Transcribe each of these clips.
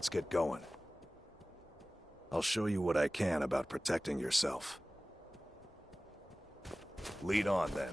let's get going. I'll show you what I can about protecting yourself. Lead on, then.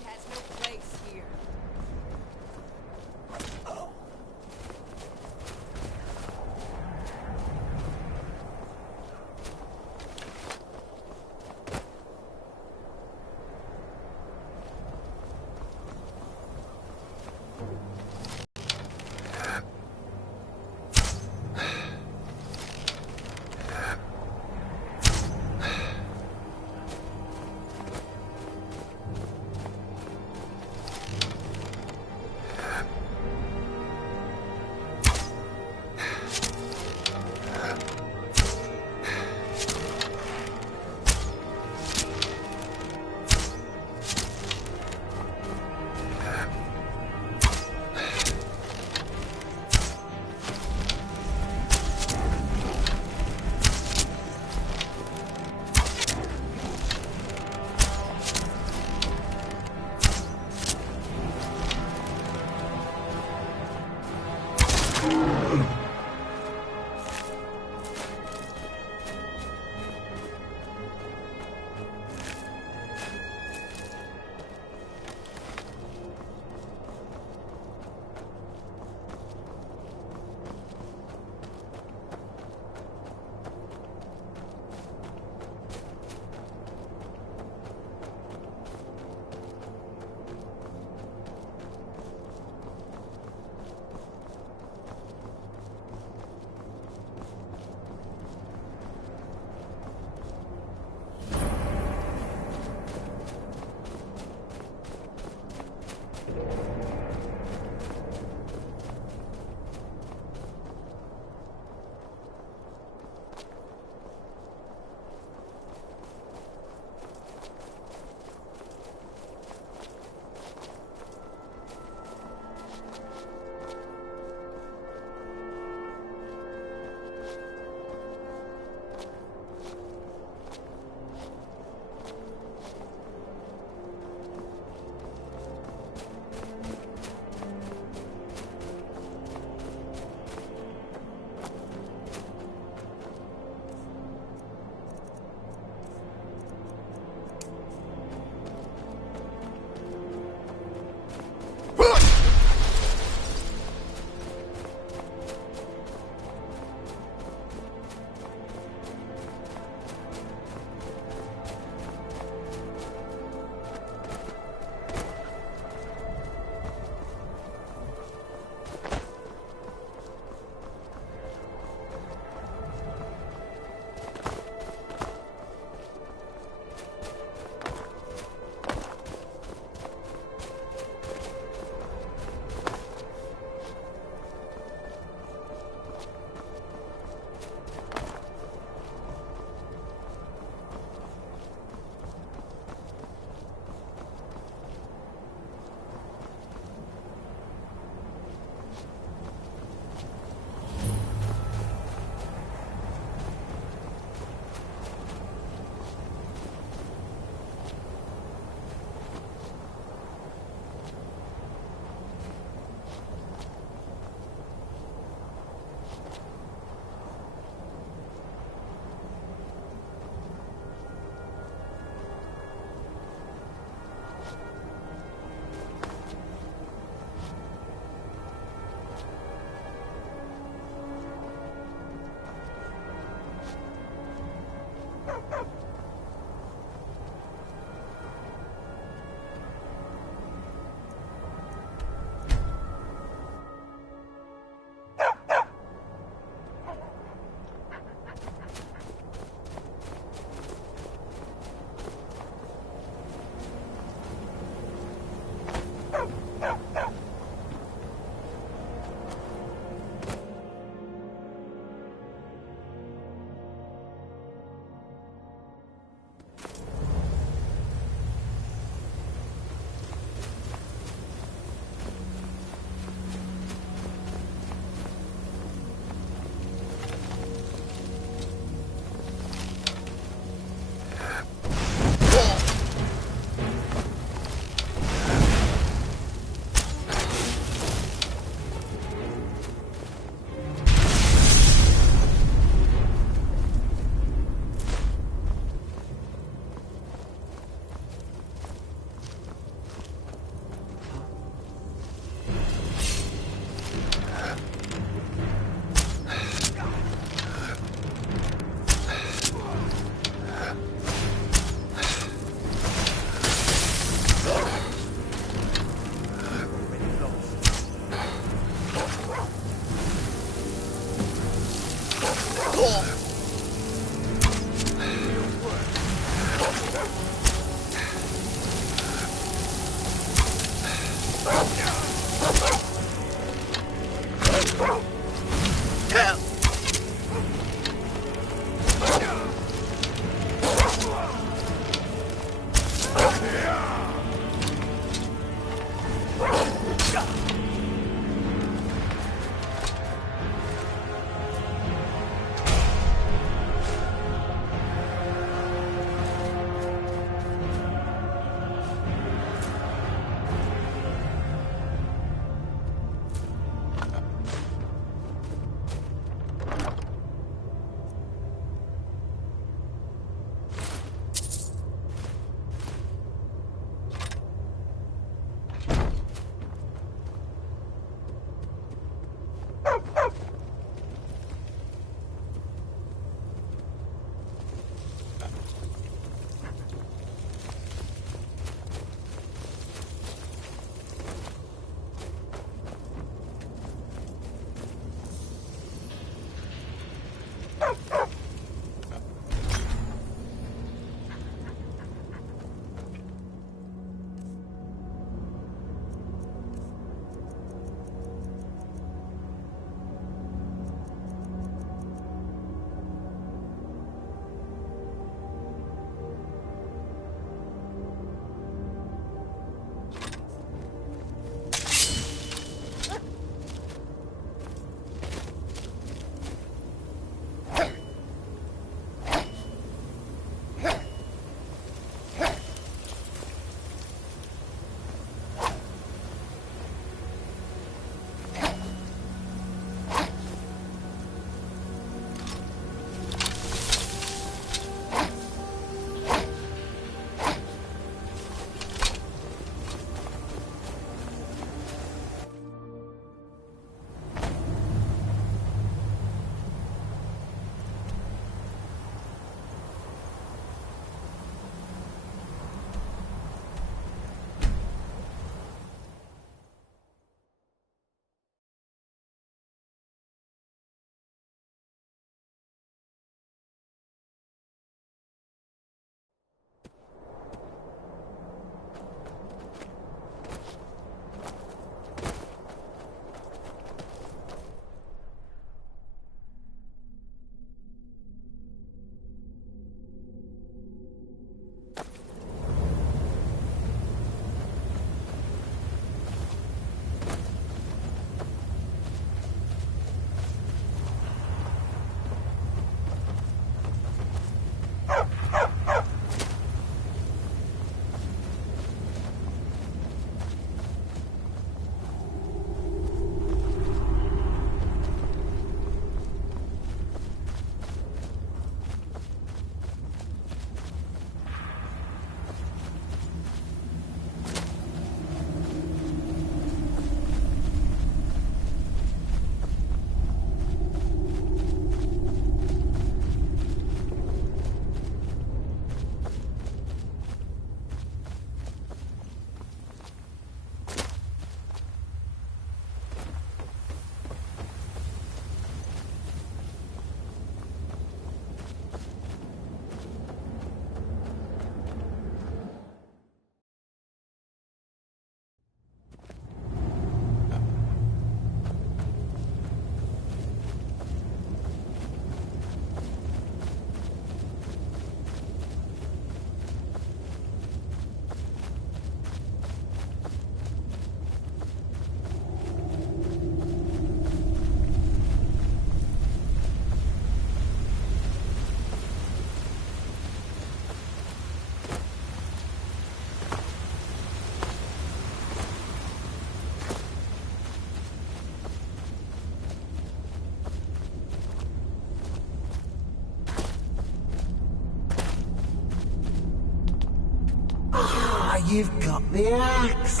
you've got the axe.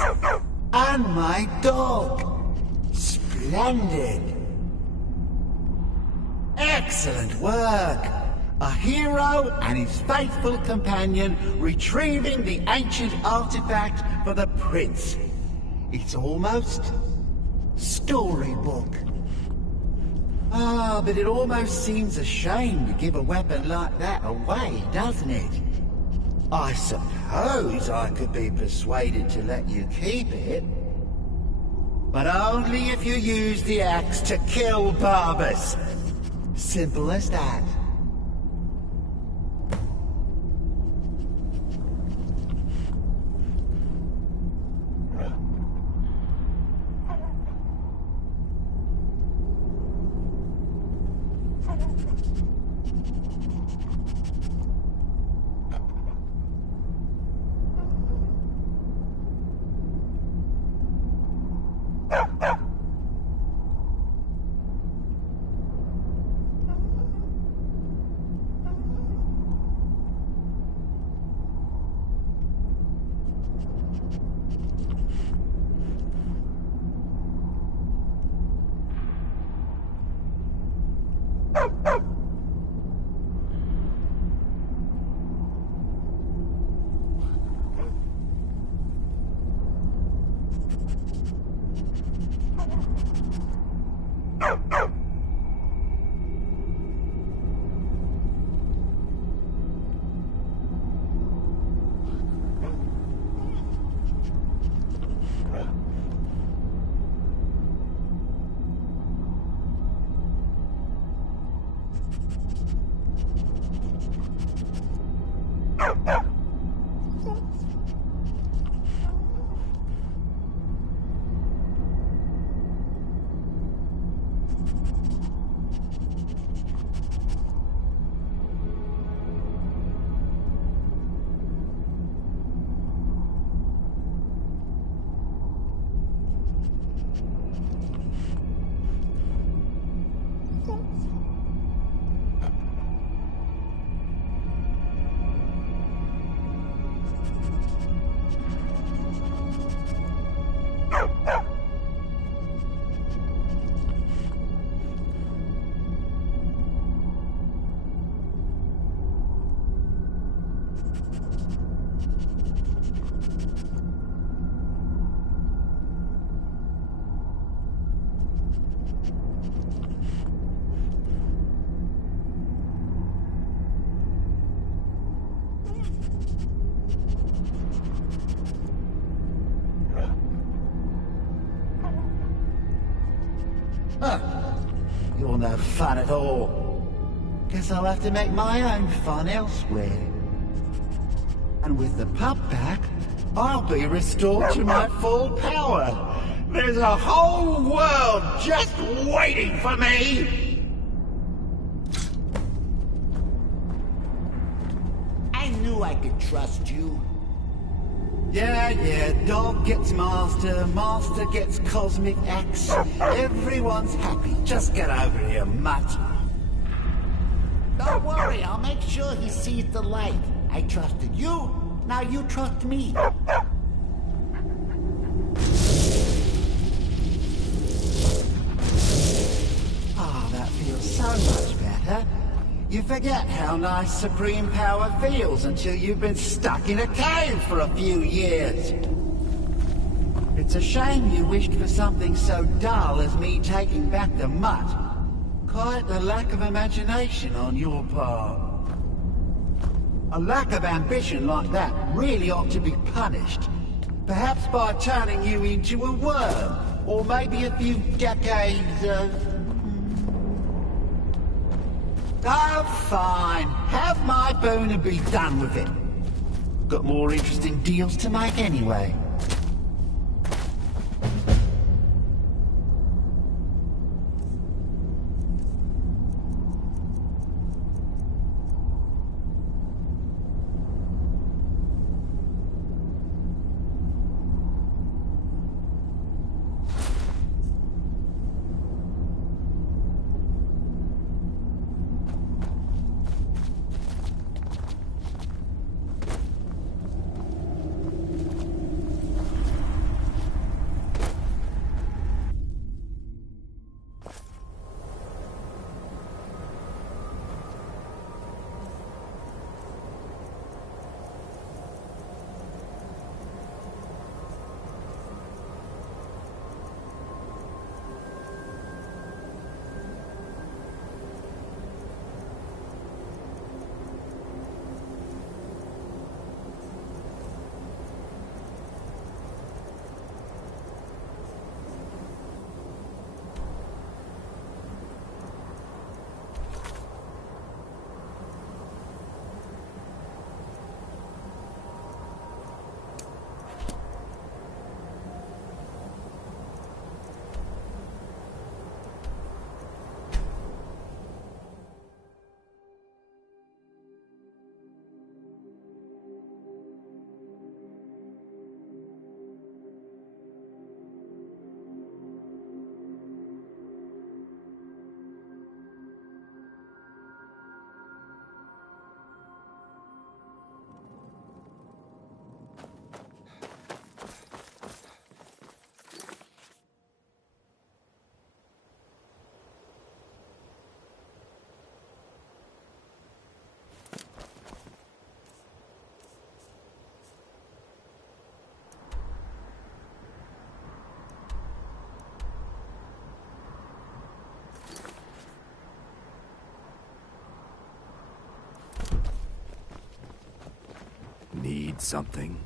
And my dog. Splendid. Excellent work. A hero and his faithful companion retrieving the ancient artifact for the prince. It's almost storybook. Ah, but it almost seems a shame to give a weapon like that away, doesn't it? I suppose I could be persuaded to let you keep it. But only if you use the axe to kill Barbas. Simple as that. Huh. You're no fun at all. Guess I'll have to make my own fun elsewhere. And with the pup back, I'll be restored to my full power. There's a whole world just waiting for me! I knew I could trust you. Yeah, dog gets master, master gets cosmic axe. Everyone's happy. Just get over here, mutt. Don't worry, I'll make sure he sees the light. I trusted you, now you trust me. Ah, that feels so much better. You forget how nice supreme power feels until you've been stuck in a cave for a few years. It's a shame you wished for something so dull as me taking back the mutt. Quite the lack of imagination on your part. A lack of ambition like that really ought to be punished. Perhaps by turning you into a worm, or maybe a few decades of... Oh, fine. Have my boon and be done with it. Got more interesting deals to make anyway. Need something?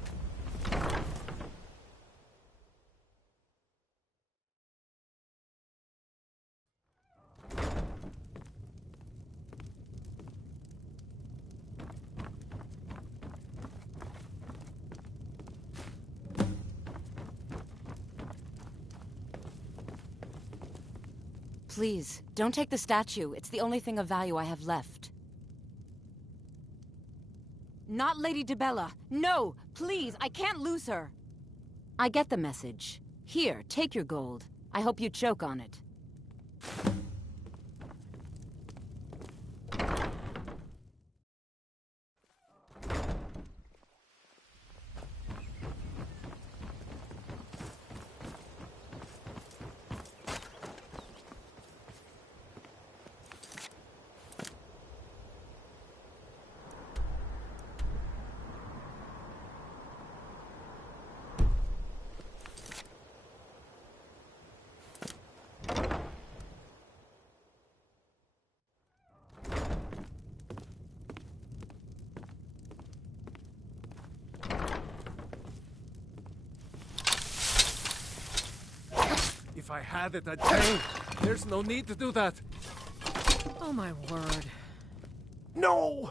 Please, don't take the statue. It's the only thing of value I have left. Not Lady DeBella. No! Please, I can't lose her! I get the message. Here, take your gold. I hope you choke on it. If I had it, I'd pay. There's no need to do that. Oh my word. No!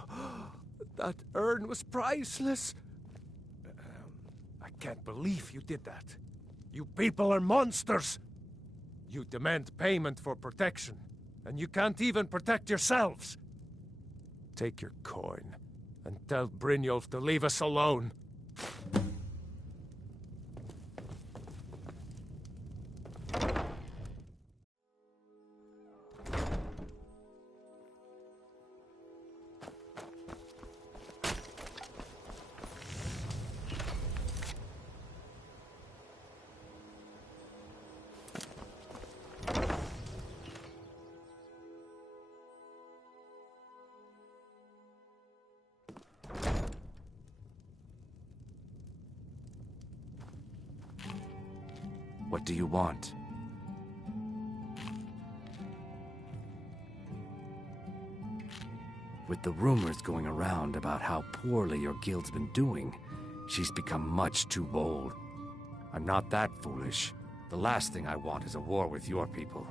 That urn was priceless. I can't believe you did that. You people are monsters. You demand payment for protection, and you can't even protect yourselves. Take your coin, and tell Brynjolf to leave us alone. What do you want? With the rumors going around about how poorly your guild's been doing, she's become much too bold. I'm not that foolish. The last thing I want is a war with your people.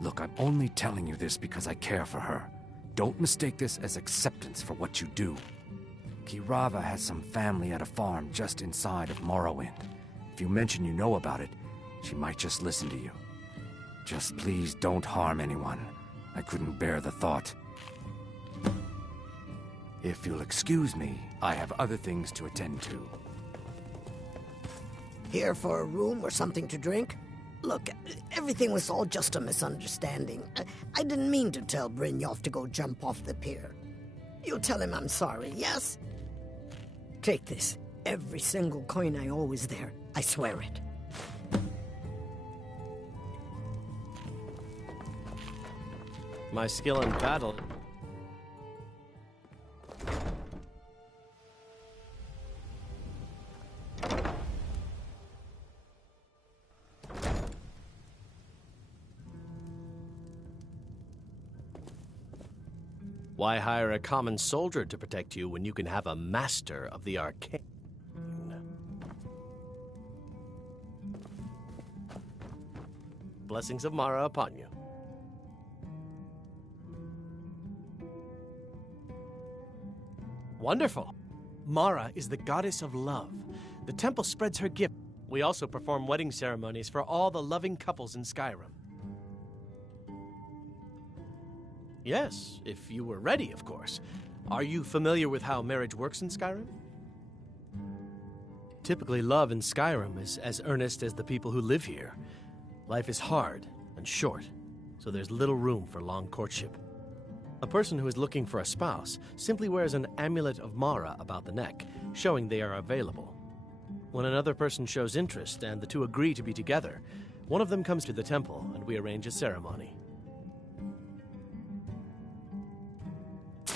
Look, I'm only telling you this because I care for her. Don't mistake this as acceptance for what you do. Kirava has some family at a farm just inside of Morrowind. If you mention you know about it, she might just listen to you. Just please don't harm anyone. I couldn't bear the thought. If you'll excuse me, I have other things to attend to. Here for a room or something to drink? Look, everything was all just a misunderstanding. I didn't mean to tell Brynjolf to go jump off the pier. You'll tell him I'm sorry, yes? Take this. Every single coin I owe is there. I swear it. My skill in battle... Why hire a common soldier to protect you when you can have a master of the arcane? Blessings of Mara upon you. Wonderful. Mara is the goddess of love. The temple spreads her gift. We also perform wedding ceremonies for all the loving couples in Skyrim. Yes, if you were ready, of course. Are you familiar with how marriage works in Skyrim? Typically, love in Skyrim is as earnest as the people who live here. Life is hard and short, so there's little room for long courtship. A person who is looking for a spouse simply wears an amulet of Mara about the neck, showing they are available. When another person shows interest and the two agree to be together, one of them comes to the temple and we arrange a ceremony.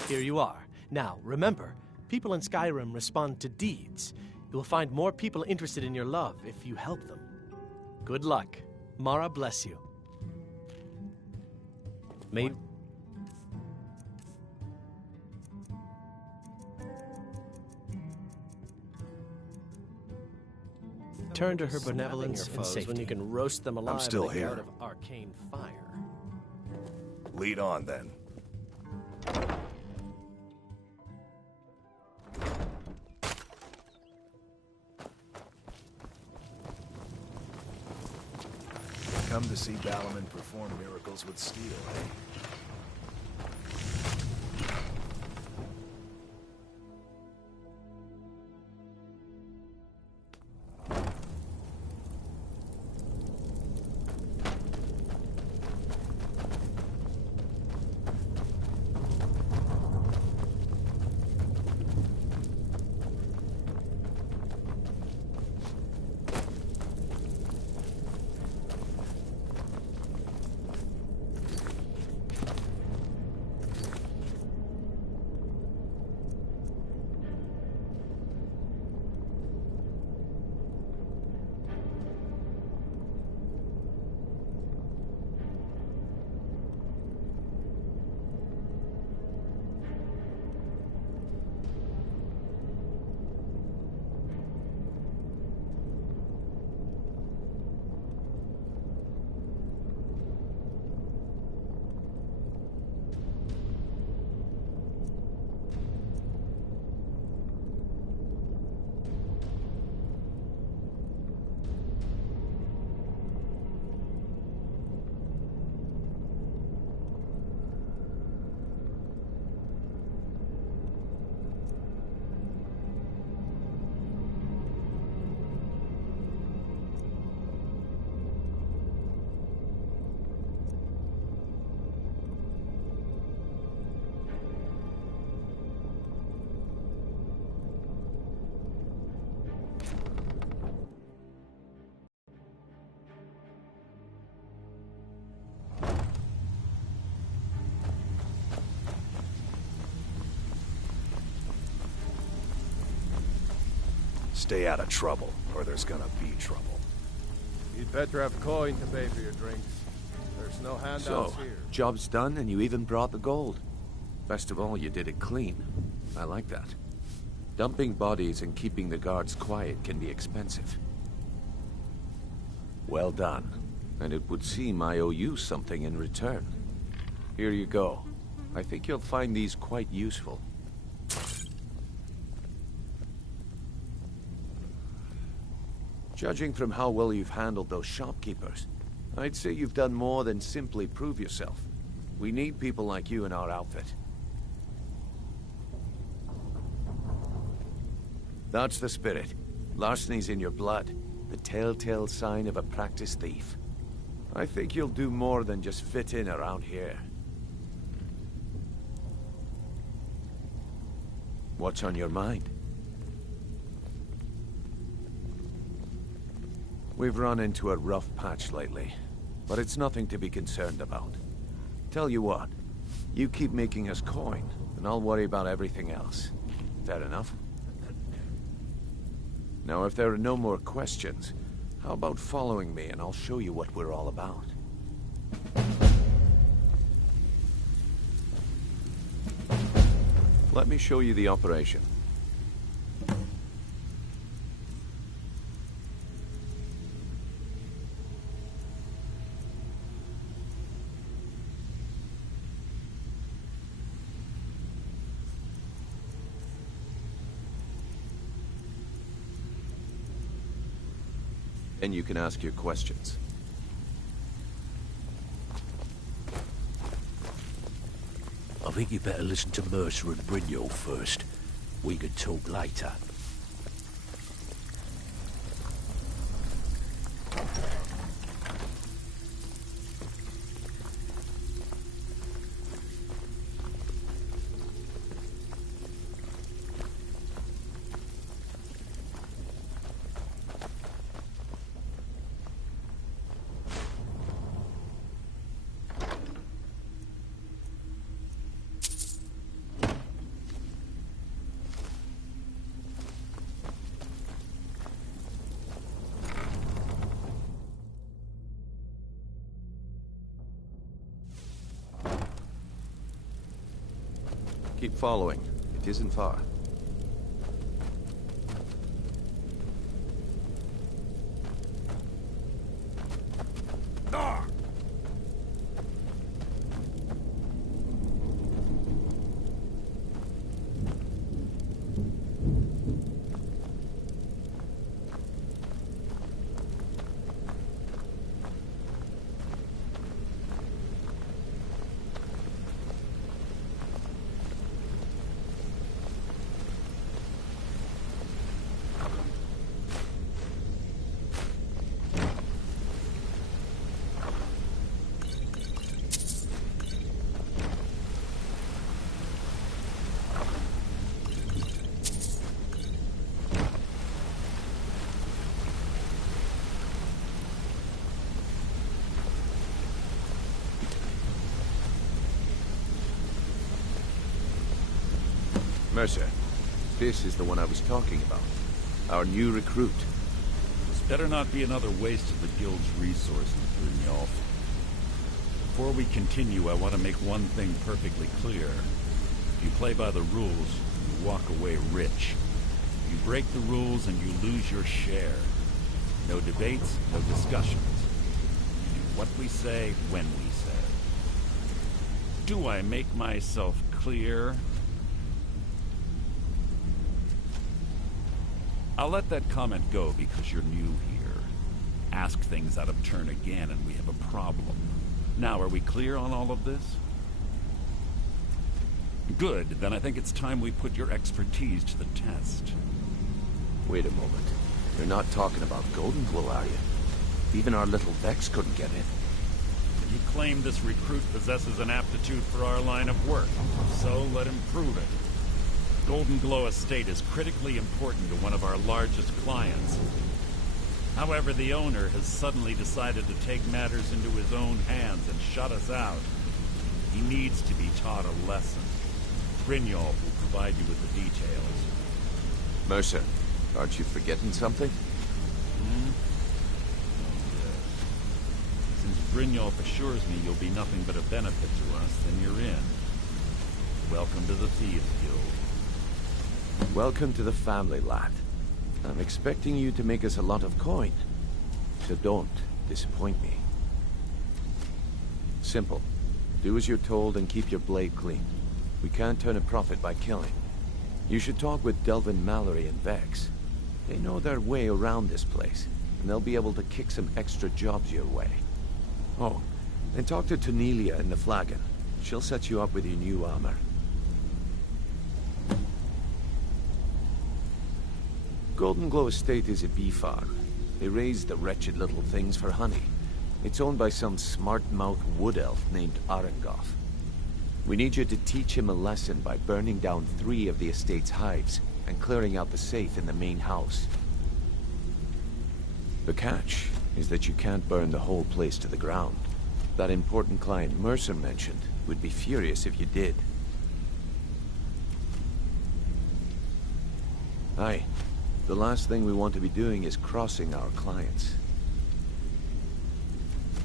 Here you are. Now, remember, people in Skyrim respond to deeds. You will find more people interested in your love if you help them. Good luck. Mara bless you. May... return to her benevolence and safety when you can roast them alive still in a here. gout of arcane fire. Lead on, then. Come to see Balaman perform miracles with steel, eh? Stay out of trouble, or there's gonna be trouble. You'd better have coin to pay for your drinks. There's no handouts So, here. job's done and you even brought the gold. Best of all, you did it clean. I like that. Dumping bodies and keeping the guards quiet can be expensive. Well done. And it would seem I owe you something in return. Here you go. I think you'll find these quite useful. Judging from how well you've handled those shopkeepers, I'd say you've done more than simply prove yourself. We need people like you in our outfit. That's the spirit. Larceny's in your blood. The telltale sign of a practiced thief. I think you'll do more than just fit in around here. What's on your mind? We've run into a rough patch lately, but it's nothing to be concerned about. Tell you what, you keep making us coin, and I'll worry about everything else. Fair enough? Now, if there are no more questions, how about following me and I'll show you what we're all about? Let me show you the operation. Then you can ask your questions. I think you better listen to Mercer and Brynjolf first. We can talk later. Keep following. It isn't far. Mercer, this is the one I was talking about. Our new recruit. This better not be another waste of the Guild's resources, Brynjolf. Before we continue, I want to make one thing perfectly clear. If you play by the rules, you walk away rich. You break the rules and you lose your share. No debates, no discussions. We do what we say, when we say. Do I make myself clear? I'll let that comment go because you're new here. Ask things out of turn again and we have a problem. Now, are we clear on all of this? Good, then I think it's time we put your expertise to the test. Wait a moment. You're not talking about Golden Glow, are you? Even our little Vex couldn't get in. You claim this recruit possesses an aptitude for our line of work, so let him prove it. Golden Glow Estate is critically important to one of our largest clients. However, the owner has suddenly decided to take matters into his own hands and shut us out. He needs to be taught a lesson. Brynjolf will provide you with the details. Mercer, aren't you forgetting something? Hmm? Oh, yes. Since Brynjolf assures me you'll be nothing but a benefit to us, then you're in. Welcome to the Thieves Guild. Welcome to the family, lad. I'm expecting you to make us a lot of coin. So don't disappoint me. Simple. Do as you're told and keep your blade clean. We can't turn a profit by killing. You should talk with Delvin Mallory and Vex. They know their way around this place, and they'll be able to kick some extra jobs your way. Oh, and talk to Tonelia in the Flagon. She'll set you up with your new armor. Golden Glow Estate is a bee farm. They raise the wretched little things for honey. It's owned by some smart-mouthed wood elf named Arengoth. We need you to teach him a lesson by burning down 3 of the estate's hives and clearing out the safe in the main house. The catch is that you can't burn the whole place to the ground. That important client Mercer mentioned would be furious if you did. Aye. The last thing we want to be doing is crossing our clients.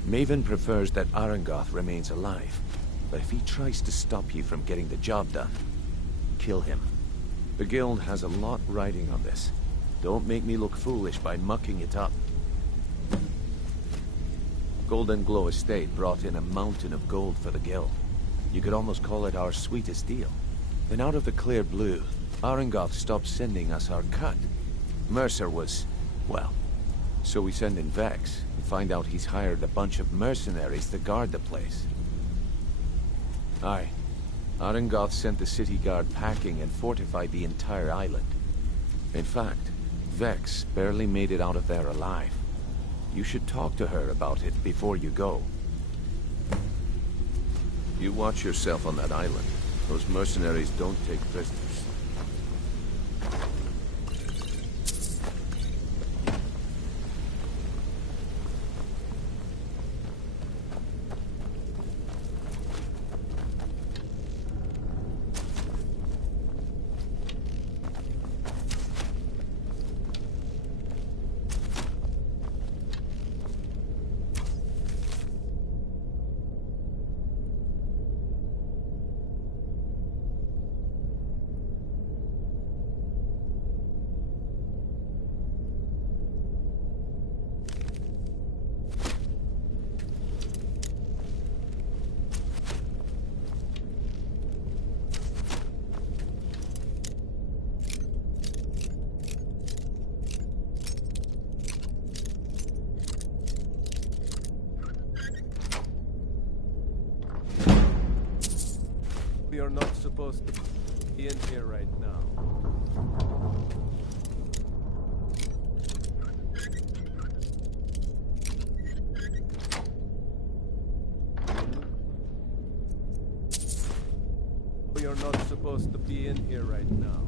Maven prefers that Arengoth remains alive, but if he tries to stop you from getting the job done, kill him. The Guild has a lot riding on this. Don't make me look foolish by mucking it up. Golden Glow Estate brought in a mountain of gold for the Guild. You could almost call it our sweetest deal. Then out of the clear blue, Arengoth stopped sending us our cut. Mercer was, well, so we send in Vex and find out he's hired a bunch of mercenaries to guard the place. Aye. Arengoth sent the city guard packing and fortified the entire island. In fact, Vex barely made it out of there alive. You should talk to her about it before you go. You watch yourself on that island. Those mercenaries don't take prisoners. We are not supposed to be in here right now. We are not supposed to be in here right now.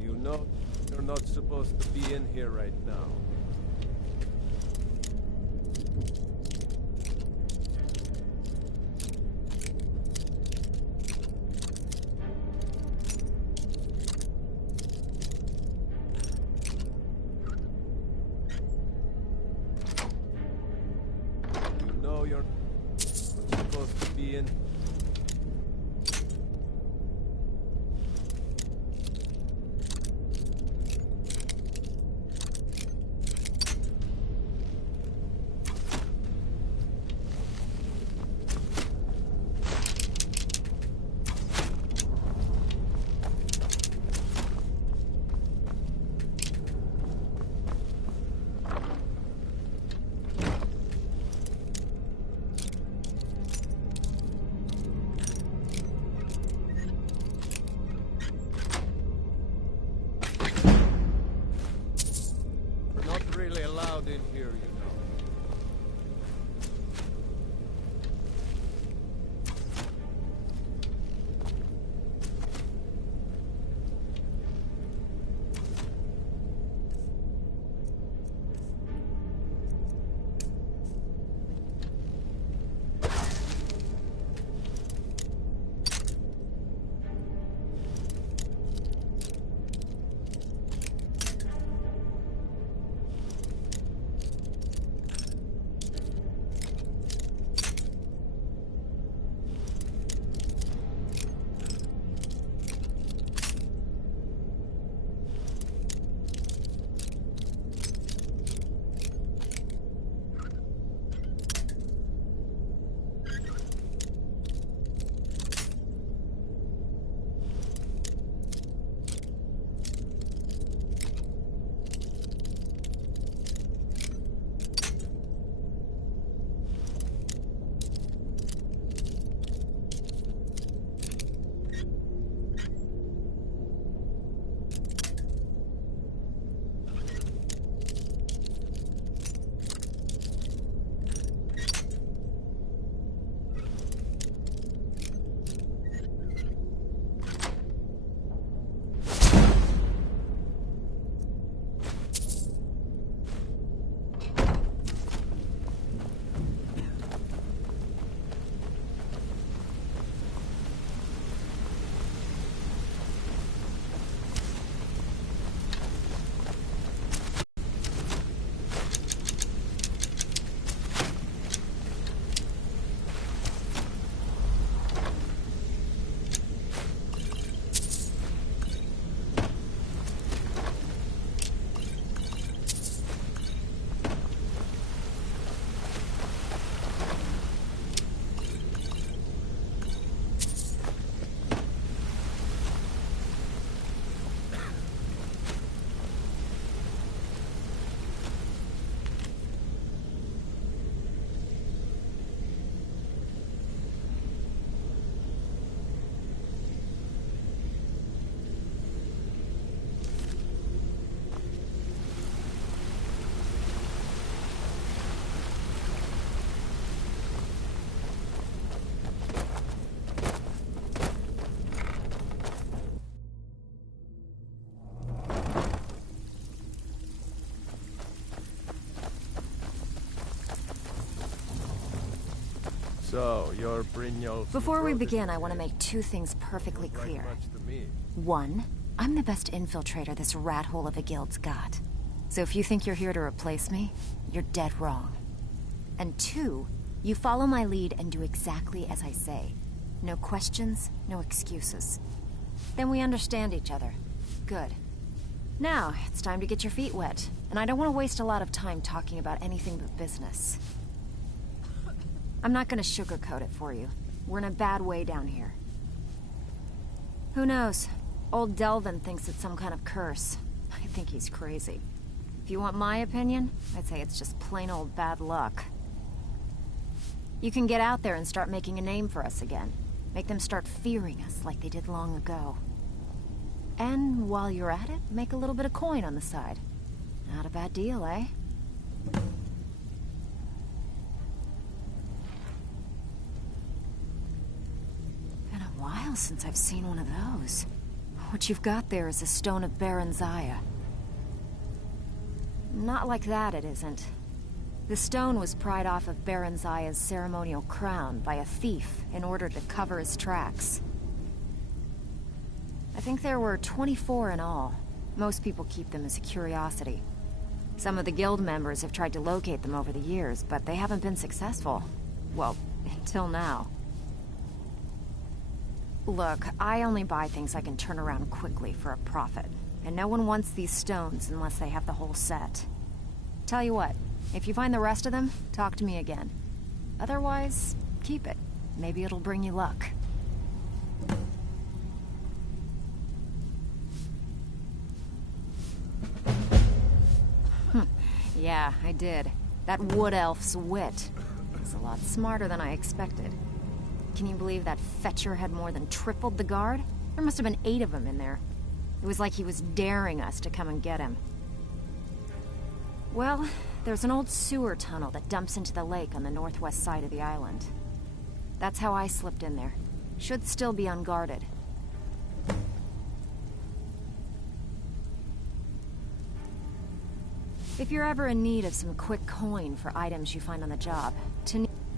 You know you're not supposed to be in here right now. Ian. Really allowed in here, you know. So, you're Brynjolf's Before we brother, begin, I want to make two things perfectly like clear. much to me. One, I'm the best infiltrator this rat hole of a guild's got. So if you think you're here to replace me, you're dead wrong. And two, you follow my lead and do exactly as I say. No questions, no excuses. Then we understand each other. Good. Now, it's time to get your feet wet. And I don't want to waste a lot of time talking about anything but business. I'm not gonna sugarcoat it for you. We're in a bad way down here. Who knows? Old Delvin thinks it's some kind of curse. I think he's crazy. If you want my opinion, I'd say it's just plain old bad luck. You can get out there and start making a name for us again. Make them start fearing us like they did long ago. And while you're at it, make a little bit of coin on the side. Not a bad deal, eh? Been a while since I've seen one of those. What you've got there is a stone of Baron Zaya. Not like that, it isn't. The stone was pried off of Baron Zaya's ceremonial crown by a thief in order to cover his tracks. I think there were 24 in all. Most people keep them as a curiosity. Some of the guild members have tried to locate them over the years, but they haven't been successful. Well, until now. Look, I only buy things I can turn around quickly for a profit. And no one wants these stones unless they have the whole set. Tell you what, if you find the rest of them, talk to me again. Otherwise, keep it. Maybe it'll bring you luck. Yeah, I did. That wood elf's wit is a lot smarter than I expected. Can you believe that fetcher had more than tripled the guard? There must have been 8 of them in there. It was like he was daring us to come and get him. Well, there's an old sewer tunnel that dumps into the lake on the northwest side of the island. That's how I slipped in there. Should still be unguarded. If you're ever in need of some quick coin for items you find on the job,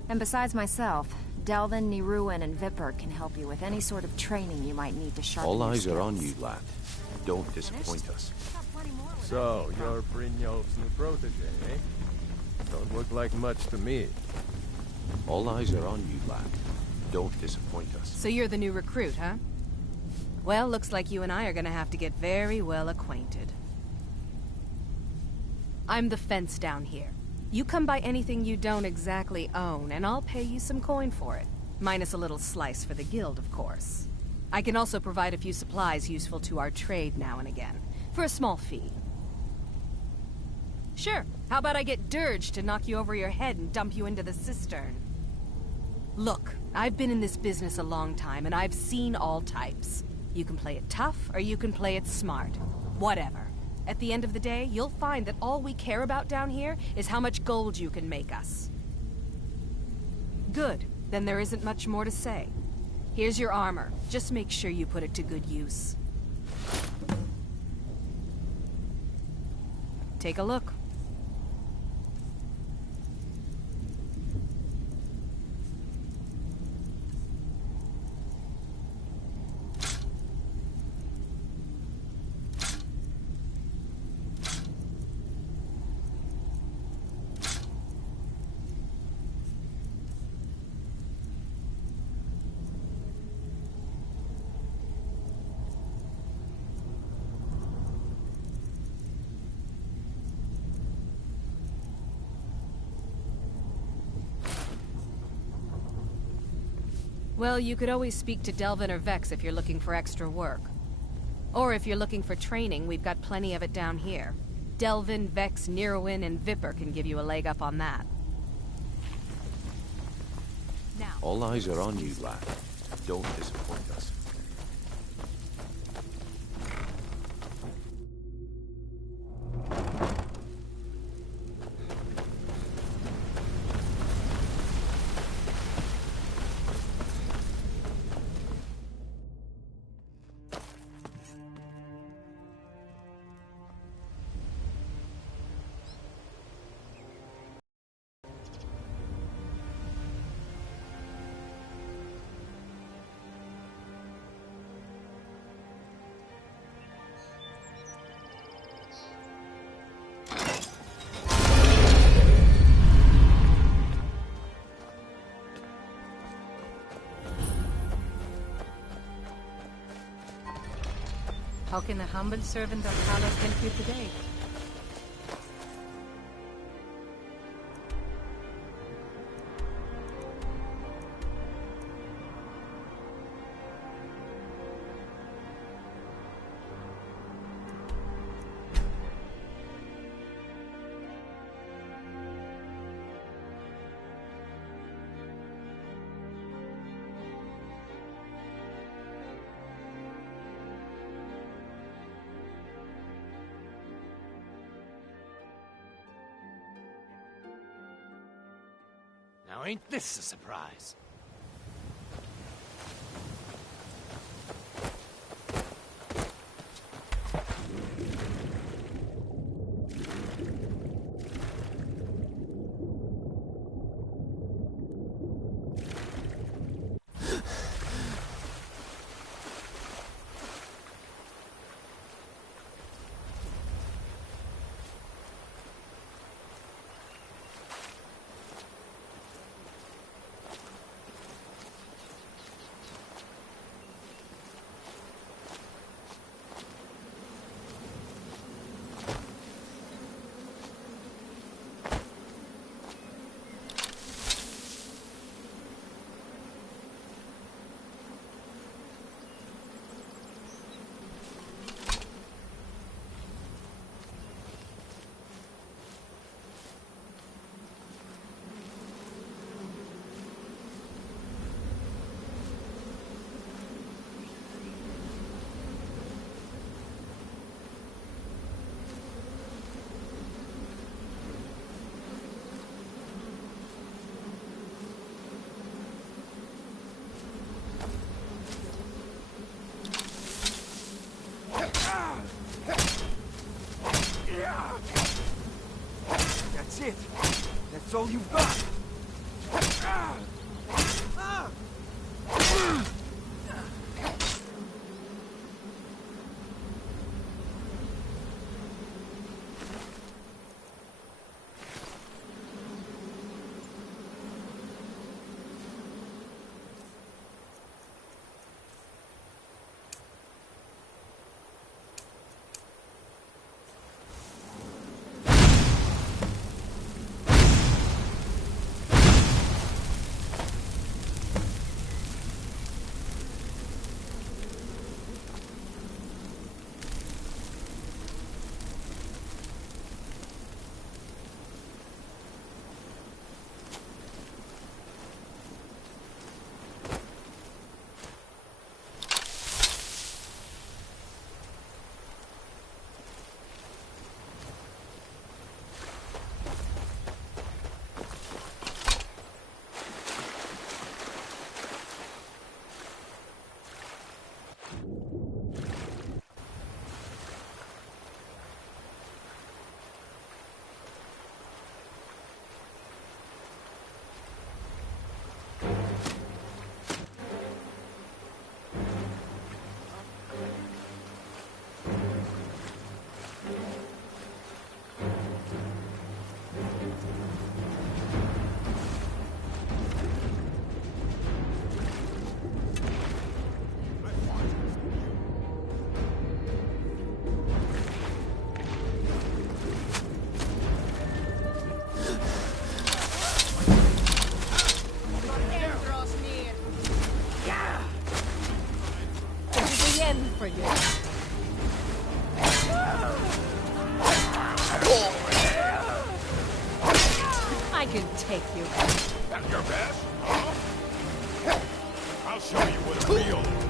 and besides myself, Delvin, Niruin, and Vipper can help you with any sort of training you might need to sharpen All your eyes skills. are on you, lad. Don't disappoint us. So, you're Brynjolf's new protege, eh? Don't look like much to me. All eyes are on you, lad. Don't disappoint us. So you're the new recruit, huh? Well, looks like you and I are gonna have to get very well acquainted. I'm the fence down here. You come by anything you don't exactly own, and I'll pay you some coin for it. Minus a little slice for the guild, of course. I can also provide a few supplies useful to our trade now and again, for a small fee. Sure, how about I get Dirge to knock you over your head and dump you into the cistern? Look, I've been in this business a long time, and I've seen all types. You can play it tough, or you can play it smart. Whatever. At the end of the day, you'll find that all we care about down here is how much gold you can make us. Good. Then there isn't much more to say. Here's your armor. Just make sure you put it to good use. Take a look. Well, you could always speak to Delvin or Vex if you're looking for extra work. Or if you're looking for training, we've got plenty of it down here. Delvin, Vex, Niruin, and Vipper can give you a leg up on that. Now, All eyes are on you, lad. Don't disappoint us. how can the humble servant of Talos help you today? Now ain't this a surprise? all you've got! For you. I can take you. At your best? Huh? I'll show you what a real...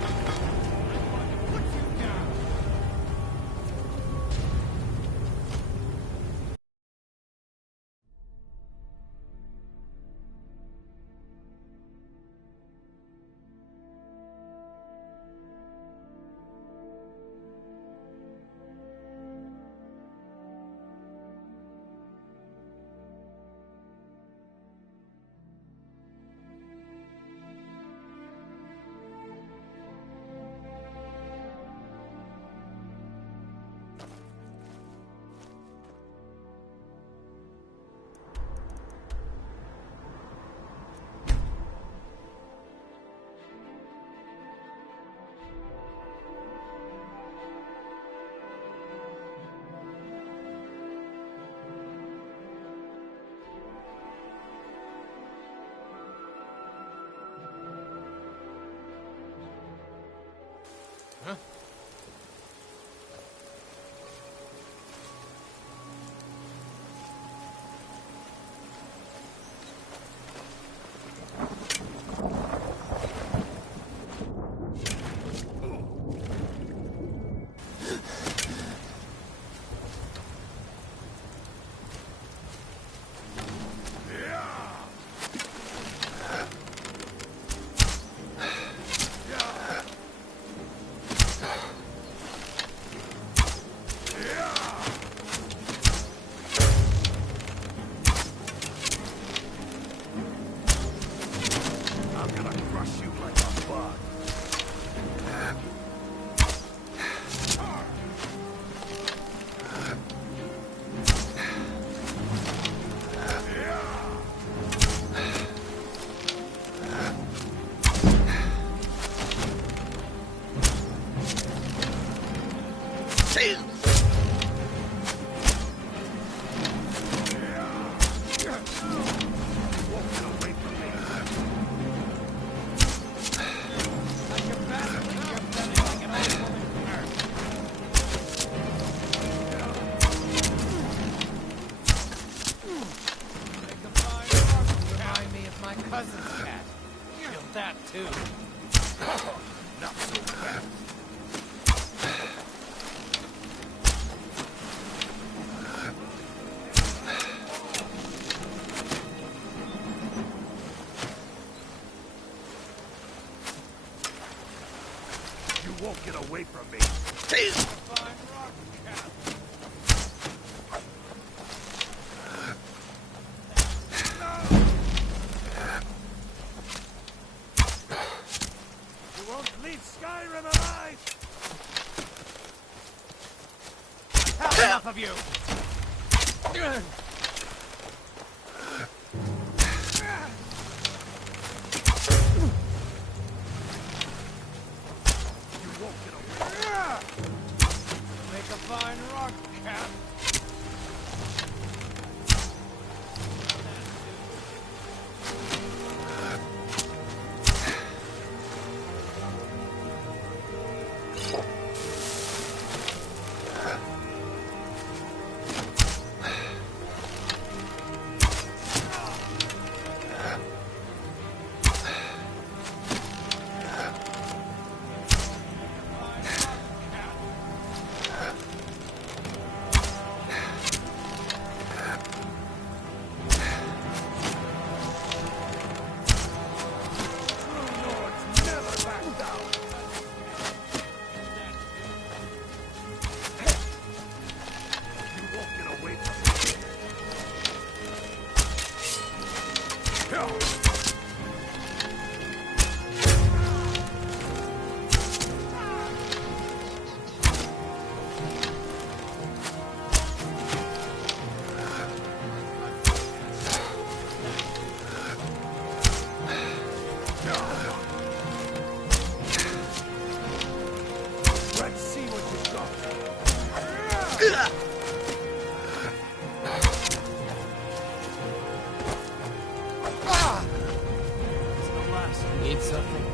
Huh? won't get away from me. Skyrim alive! Have enough of you! You won't get away. Make a fine rock, Cap. Need something?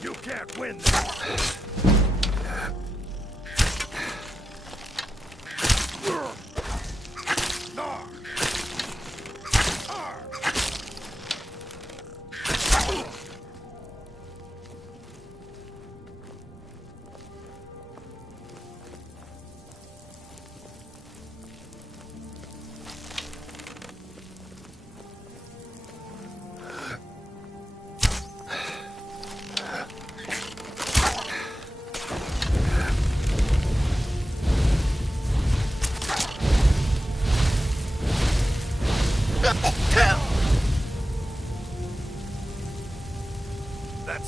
You can't win this.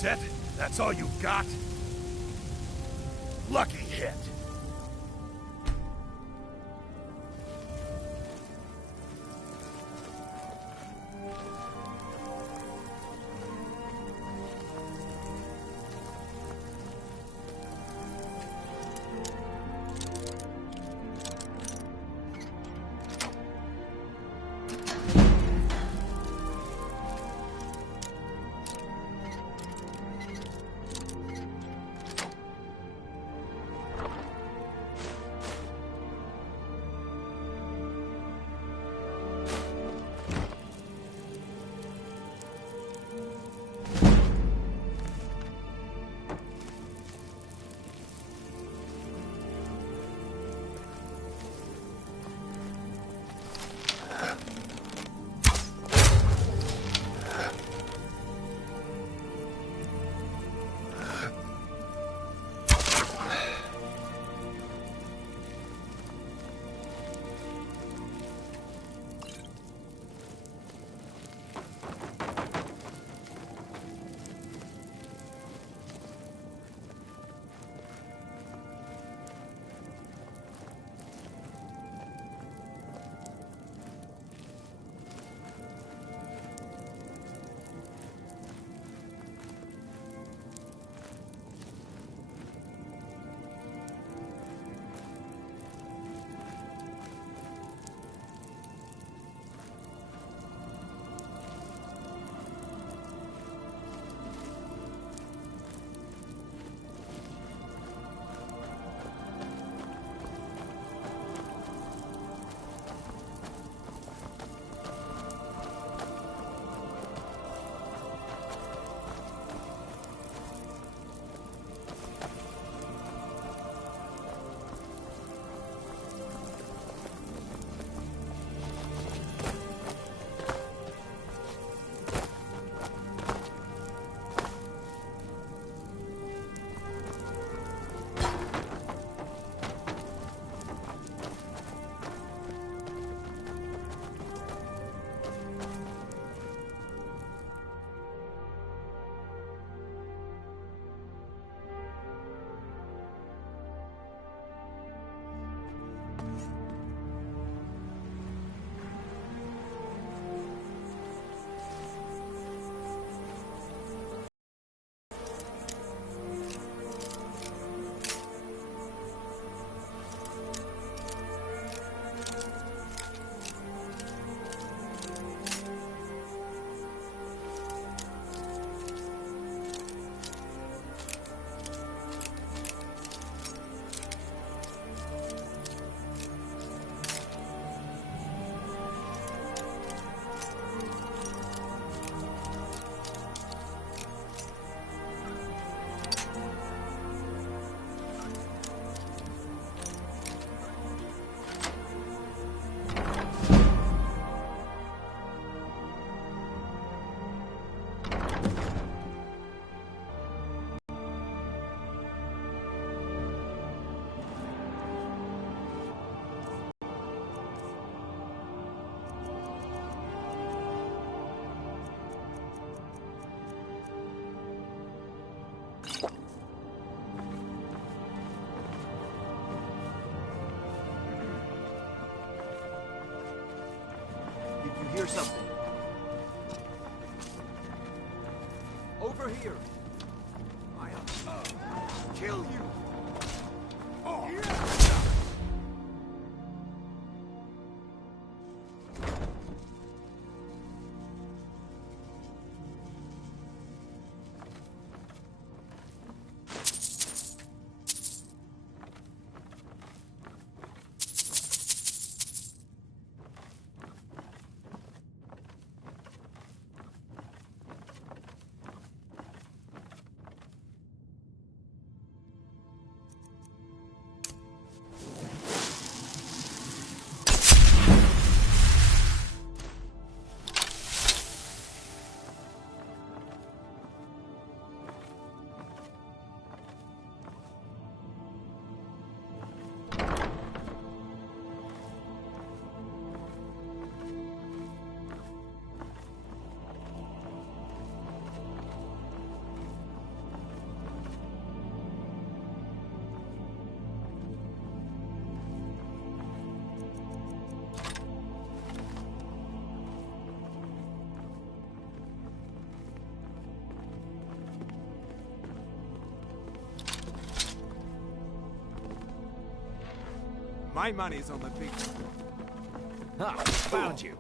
That's it? That's all you got? Lucky hit. hear something. Over here. I'll kill you. Oh. Yeah. My money's on the big... Ha! Found you.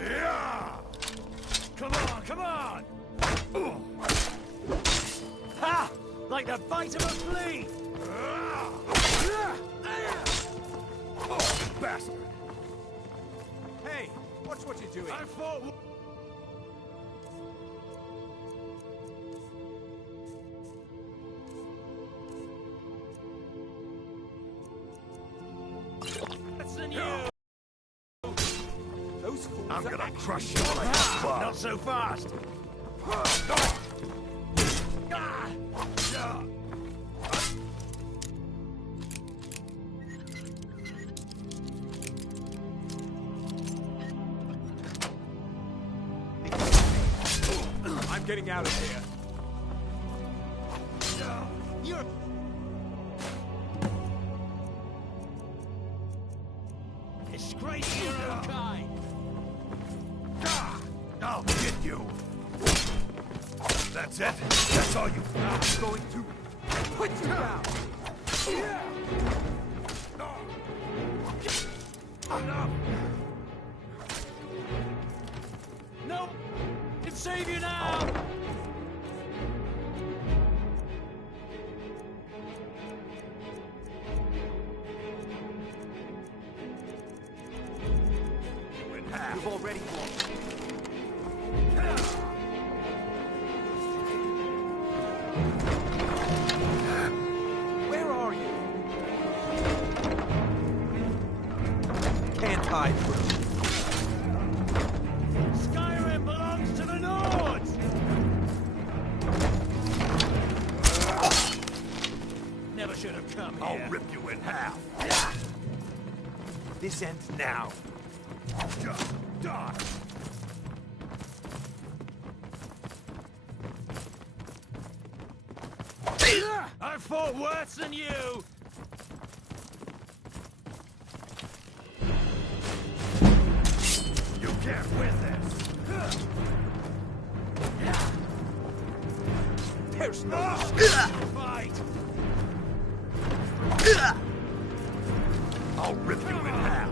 Yeah! Come on, come on! Ha! Like the bite of a flea! Oh, bastard! Hey, watch what you're doing. I fought... Than you. Those fools I'm are gonna actually... crush you like a bug. Not so fast. I'm getting out of here. You're... Disgrace your own kind. I'll get you. That's it. That's all you. I'm going to put you down. No! Can save you now! You've already won. Where are you? Can't hide from me. Skyrim belongs to the Nords! Never should have come here. I'll rip you in half. This ends now. Die! I fought worse than you! You can't win this! There's no Fight! I'll rip you in half!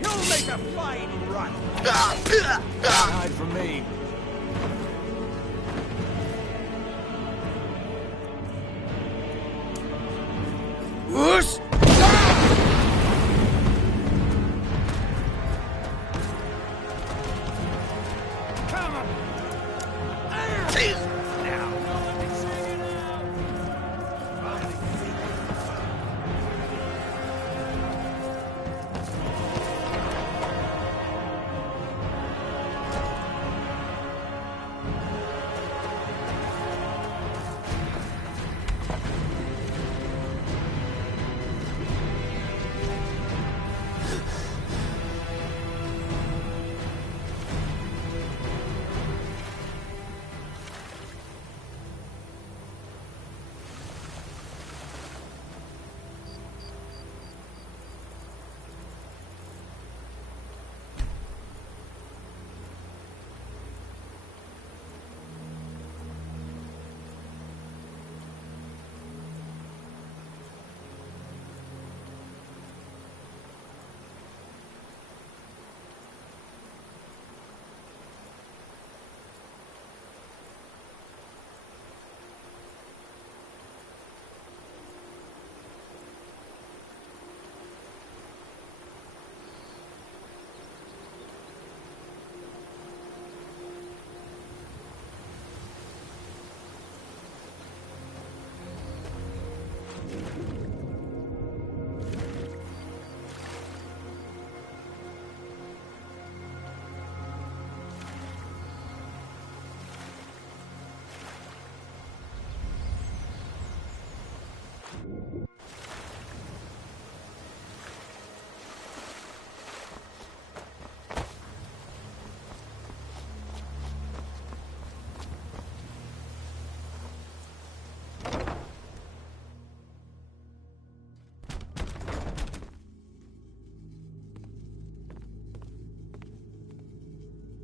You'll make a fine run! Hide from me. Whoosh! Come on! Now! No one can save you now!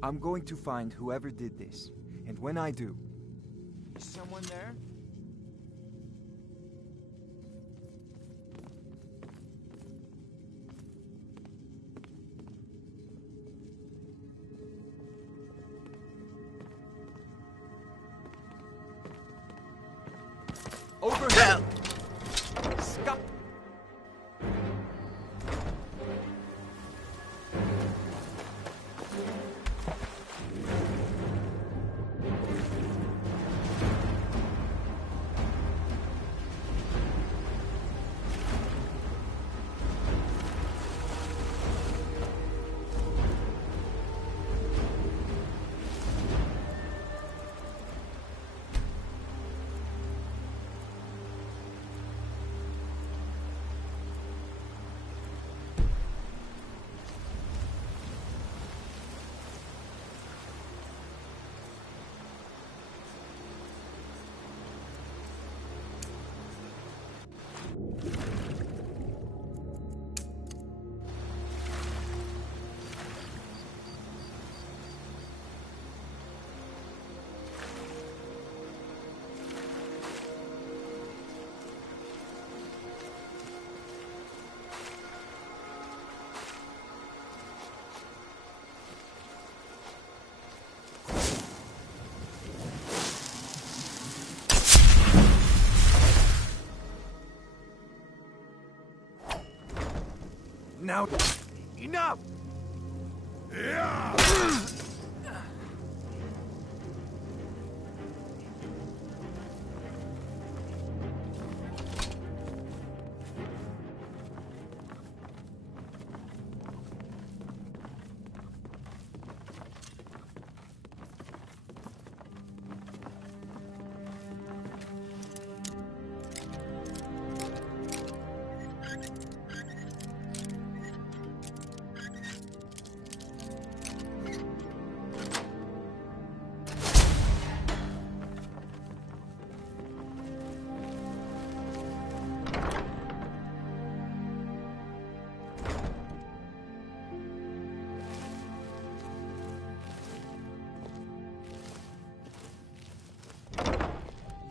I'm going to find whoever did this. And when I do... Is someone there? Over here! Stop! Now, enough!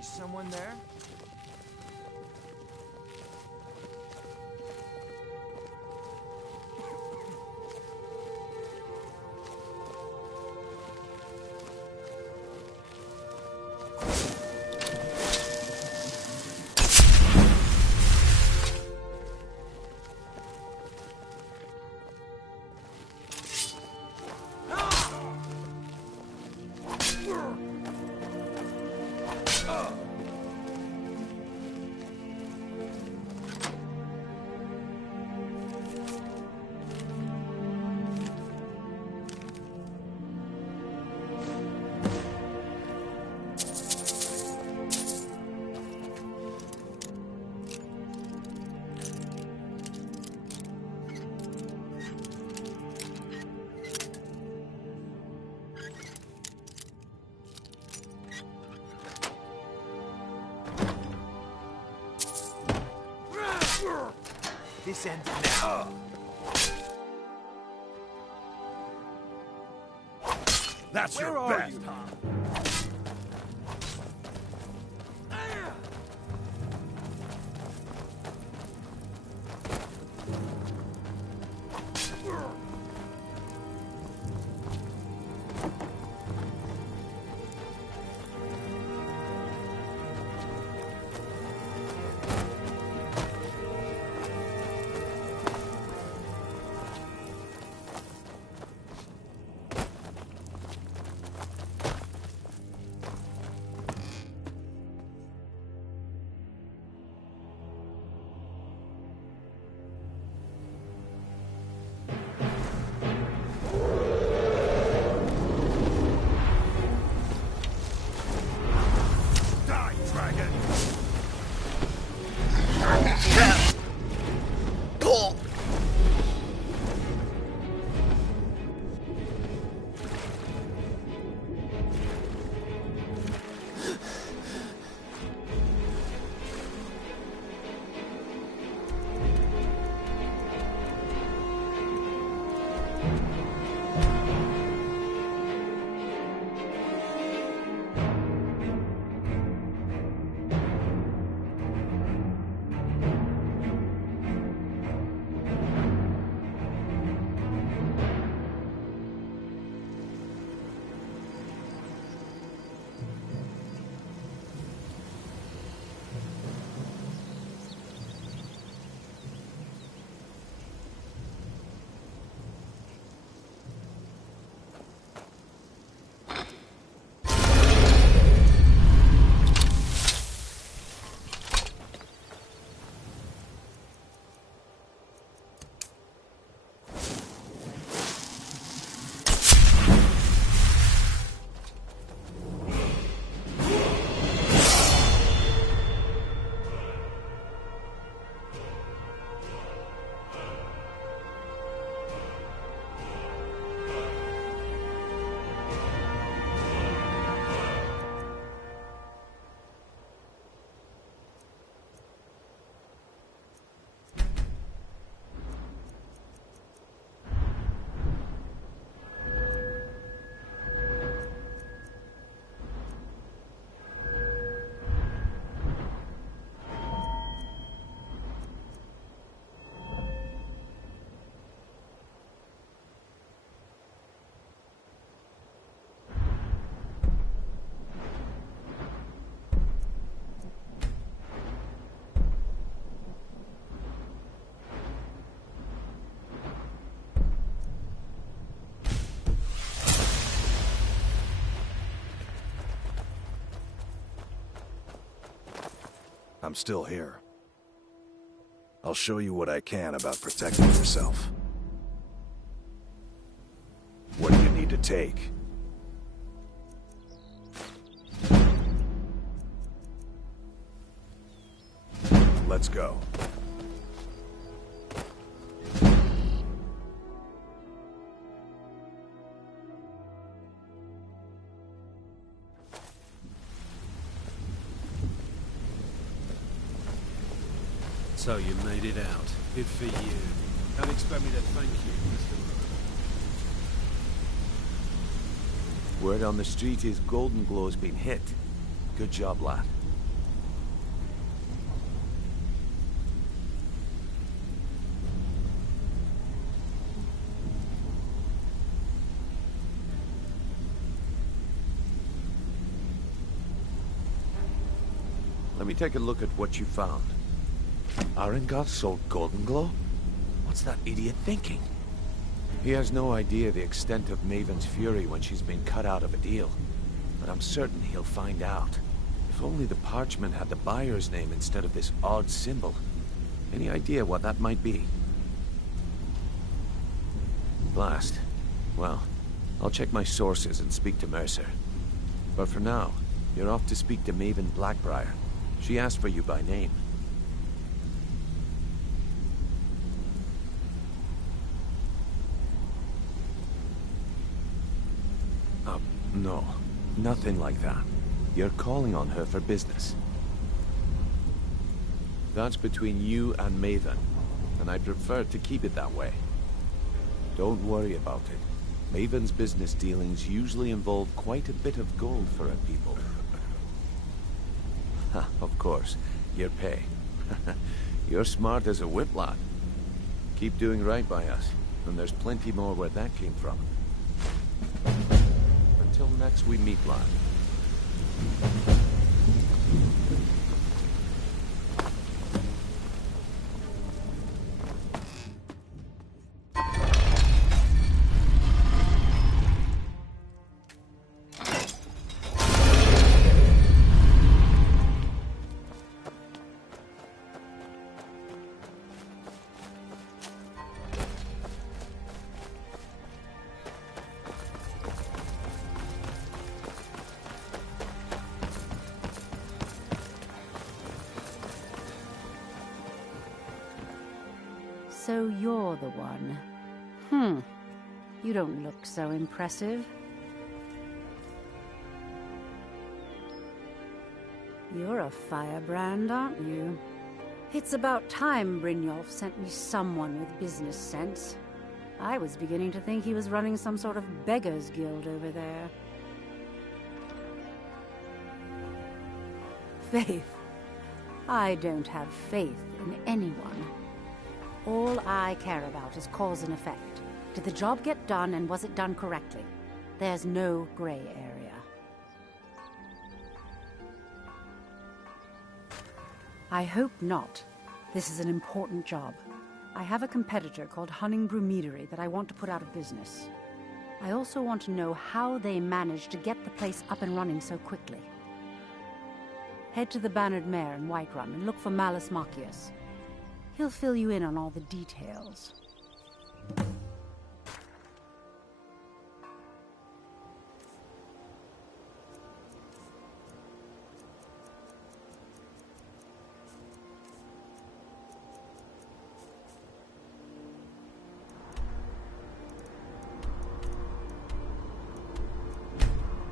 Someone there? This ends now. That's Where your are best, you? huh? I'm still here. I'll show you what I can about protecting yourself. What do you need to take? Let's go. So you made it out. Good for you. Don't expect me to thank you, Mr. Word on the street is Golden Glow's been hit. Good job, lad. Let me take a look at what you found. Arengoth sold Golden Glow? What's that idiot thinking? He has no idea the extent of Maven's fury when she's been cut out of a deal. But I'm certain he'll find out. If only the parchment had the buyer's name instead of this odd symbol. Any idea what that might be? Blast. Well, I'll check my sources and speak to Mercer. But for now, you're off to speak to Maven Blackbriar. She asked for you by name. No, nothing like that. You're calling on her for business. That's between you and Maven, and I prefer to keep it that way. Don't worry about it. Maven's business dealings usually involve quite a bit of gold for her people. Of course, your pay. You're smart as a whip, lad. Keep doing right by us, and there's plenty more where that came from. Until next we meet, lad. So you're the one. You don't look so impressive. You're a firebrand, aren't you? It's about time Brynjolf sent me someone with business sense. I was beginning to think he was running some sort of beggars guild over there. Faith. I don't have faith in anyone. All I care about is cause and effect. Did the job get done, and was it done correctly? There's no gray area. I hope not. This is an important job. I have a competitor called Hunningbrew Meadery that I want to put out of business. I also want to know how they managed to get the place up and running so quickly. Head to the Bannered Mare in Whiterun and look for Malus Machius. He'll fill you in on all the details.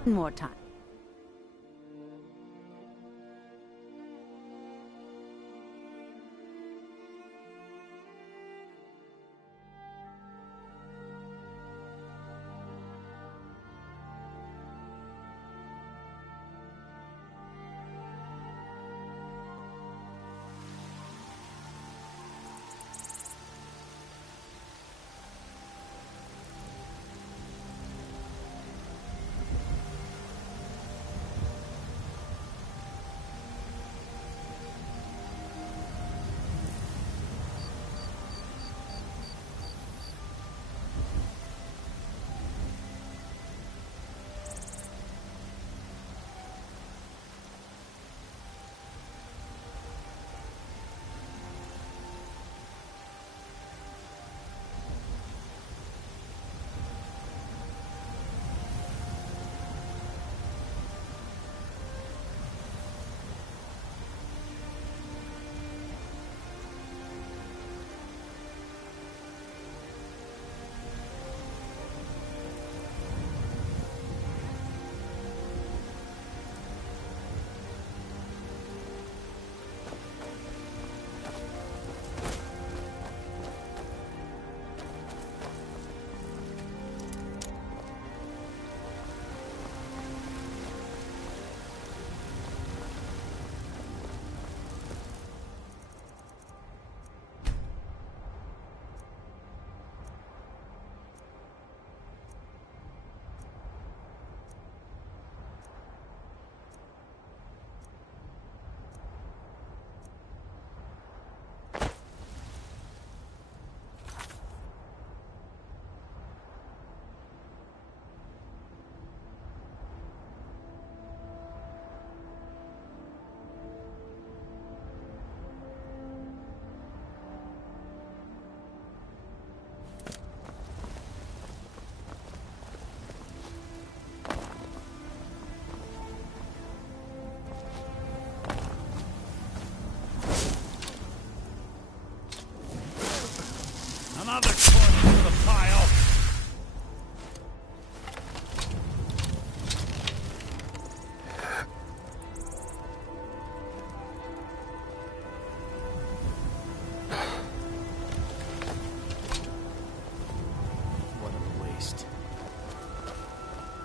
One more time.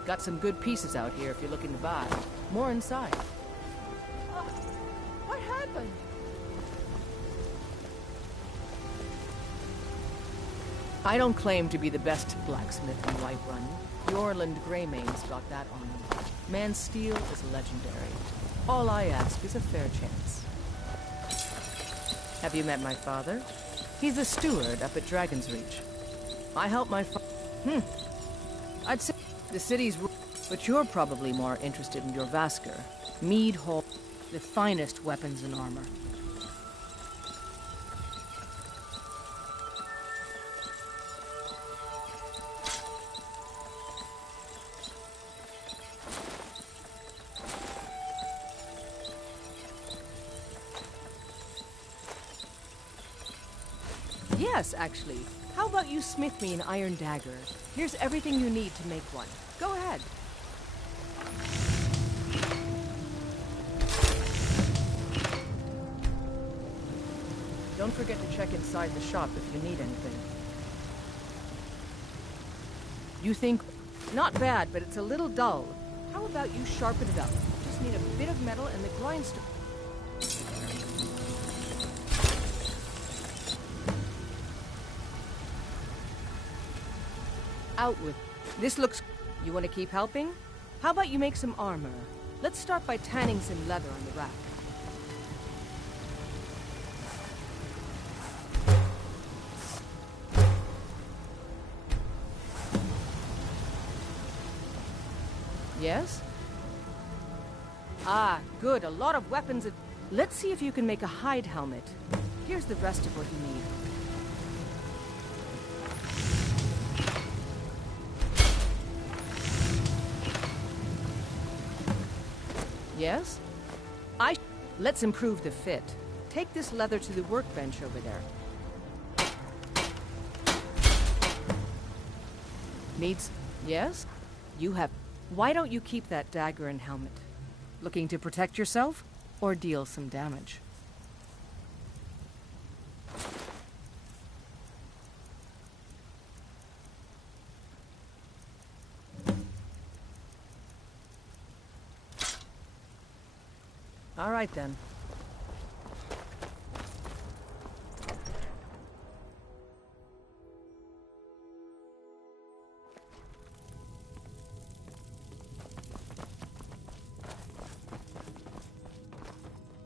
Got some good pieces out here if you're looking to buy. More inside. What happened? I don't claim to be the best blacksmith in Whiterun. The Orland Greymane's got that on him. Man's steel is legendary. All I ask is a fair chance. Have you met my father? He's the steward up at Dragon's Reach. I help my I'd say the city's... But you're probably more interested in your Vasker. Mead Hall, the finest weapons and armor. Yes, actually. How about you smith me an iron dagger? Here's everything you need to make one. Go ahead. Don't forget to check inside the shop if you need anything. You think, not bad, but it's a little dull. How about you sharpen it up? Just need a bit of metal and the grindstone. Out with. This looks... You want to keep helping? How about you make some armor? Let's start by tanning some leather on the rack. Yes? Ah, good. A lot of weapons. Let's see if you can make a hide helmet. Here's the rest of what you need. Yes? Let's improve the fit. Take this leather to the workbench over there. Needs... Yes? You have... Why don't you keep that dagger and helmet? Looking to protect yourself? Or deal some damage? All right, then.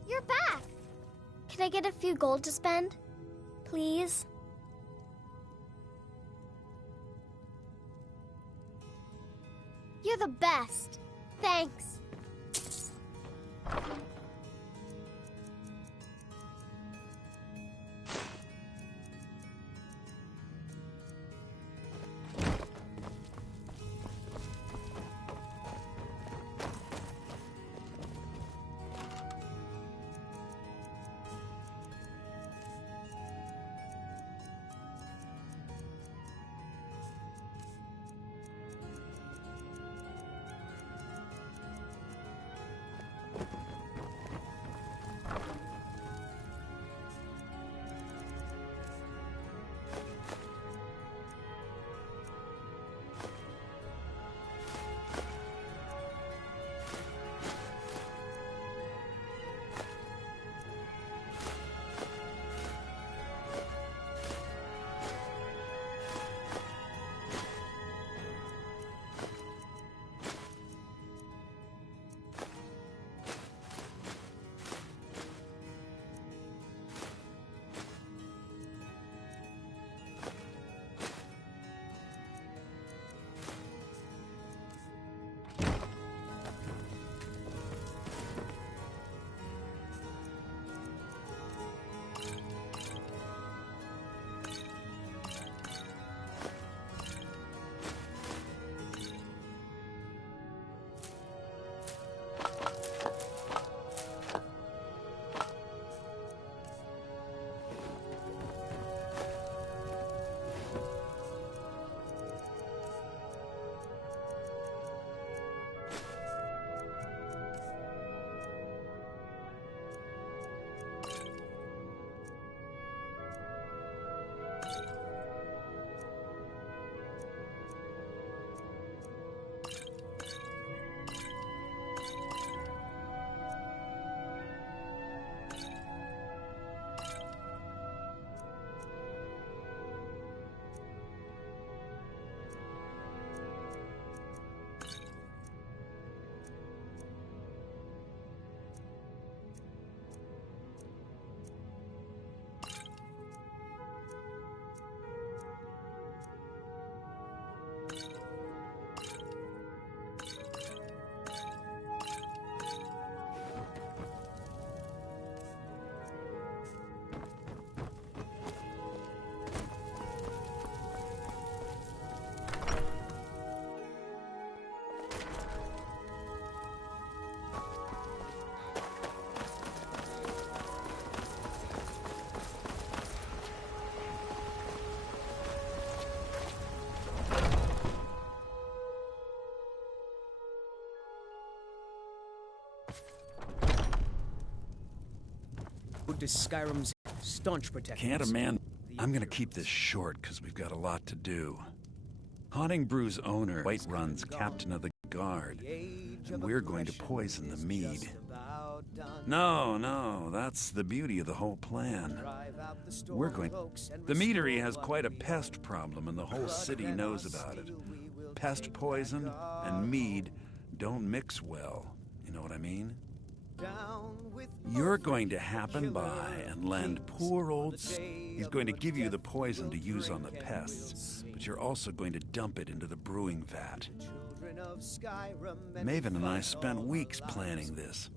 You're back! Can I get a few gold to spend? Please? You're the best. Thanks. to Skyrim's staunch protectors. Can't a man... I'm gonna keep this short, because we've got a lot to do. Haunting Brew's owner, Whiterun's captain of the guard, and we're going to poison the mead. No, that's the beauty of the whole plan. We're going... The meadery has quite a pest problem, and the whole city knows about it. Pest poison and mead don't mix well, you know what I mean? You're going to happen by and lend poor old... He's going to give you the poison to use on the pests, but you're also going to dump it into the brewing vat. Maven and I spent weeks planning this.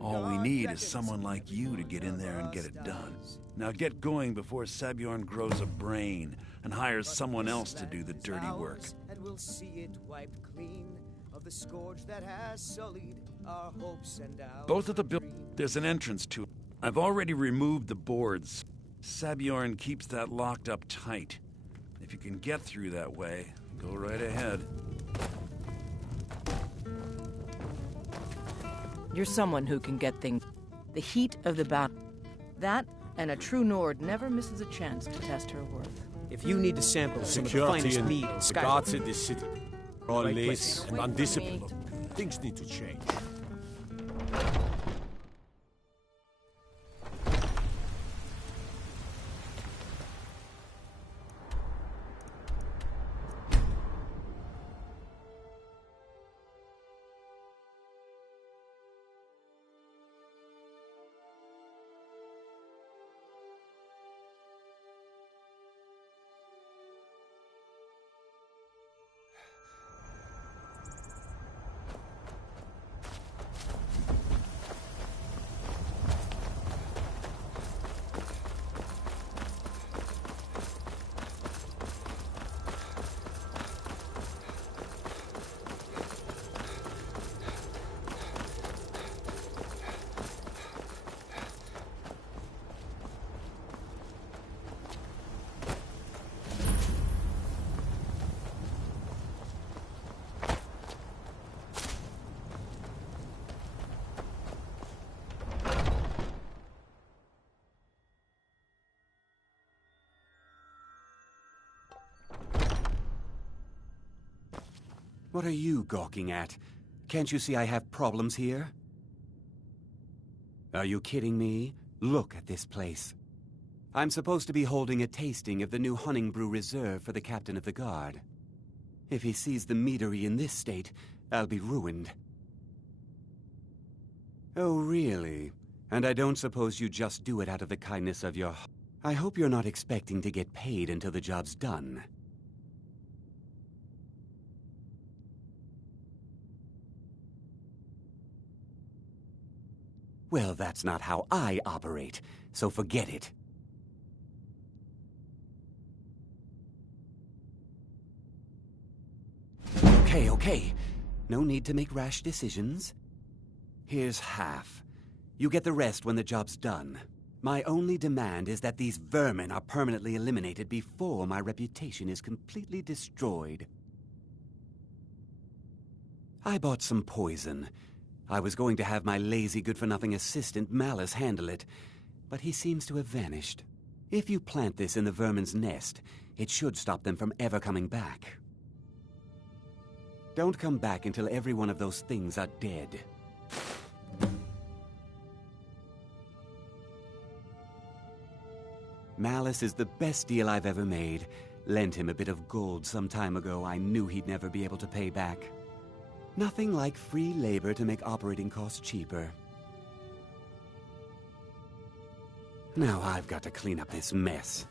All we need is someone like you to get in there and get it done. Now get going before Sabjorn grows a brain and hires someone else to do the dirty work. And we'll see it wiped clean of the scourge that has sullied our hopes and our Both of the there's an entrance to it. I've already removed the boards. Sabjorn keeps that locked up tight. If you can get through that way, go right ahead. You're someone who can get things. The heat of the battle. That, and a true Nord never misses a chance to test her worth. If you need to sample some of the finest mead in the Skyrim, guards in this city are all Right lazy place. and undisciplined. Things need to change. What are you gawking at? Can't you see I have problems here? Are you kidding me? Look at this place. I'm supposed to be holding a tasting of the new Honningbrew Reserve for the captain of the guard. If he sees the meadery in this state, I'll be ruined. Oh, really? And I don't suppose you just do it out of the kindness of your... I hope you're not expecting to get paid until the job's done. Well, that's not how I operate, so forget it. Okay. No need to make rash decisions. Here's half. You get the rest when the job's done. My only demand is that these vermin are permanently eliminated before my reputation is completely destroyed. I bought some poison. I was going to have my lazy, good-for-nothing assistant Malice handle it, but he seems to have vanished. If you plant this in the vermin's nest, it should stop them from ever coming back. Don't come back until every one of those things are dead. Malice is the best deal I've ever made. Lent him a bit of gold some time ago I knew he'd never be able to pay back. Nothing like free labor to make operating costs cheaper. Now I've got to clean up this mess.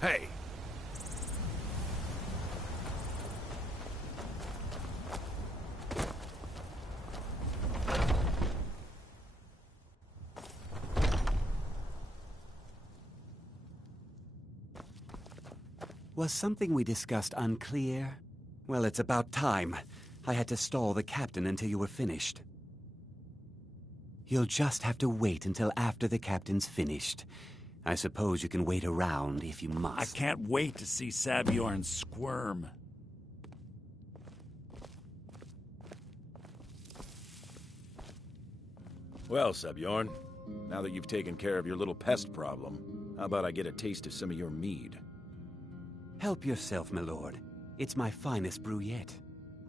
Hey! Was something we discussed unclear? Well, it's about time. I had to stall the captain until you were finished. You'll just have to wait until after the captain's finished. I suppose you can wait around if you must. I can't wait to see Sabjorn squirm. Well, Sabjorn, now that you've taken care of your little pest problem, how about I get a taste of some of your mead? Help yourself, my lord. It's my finest brew yet.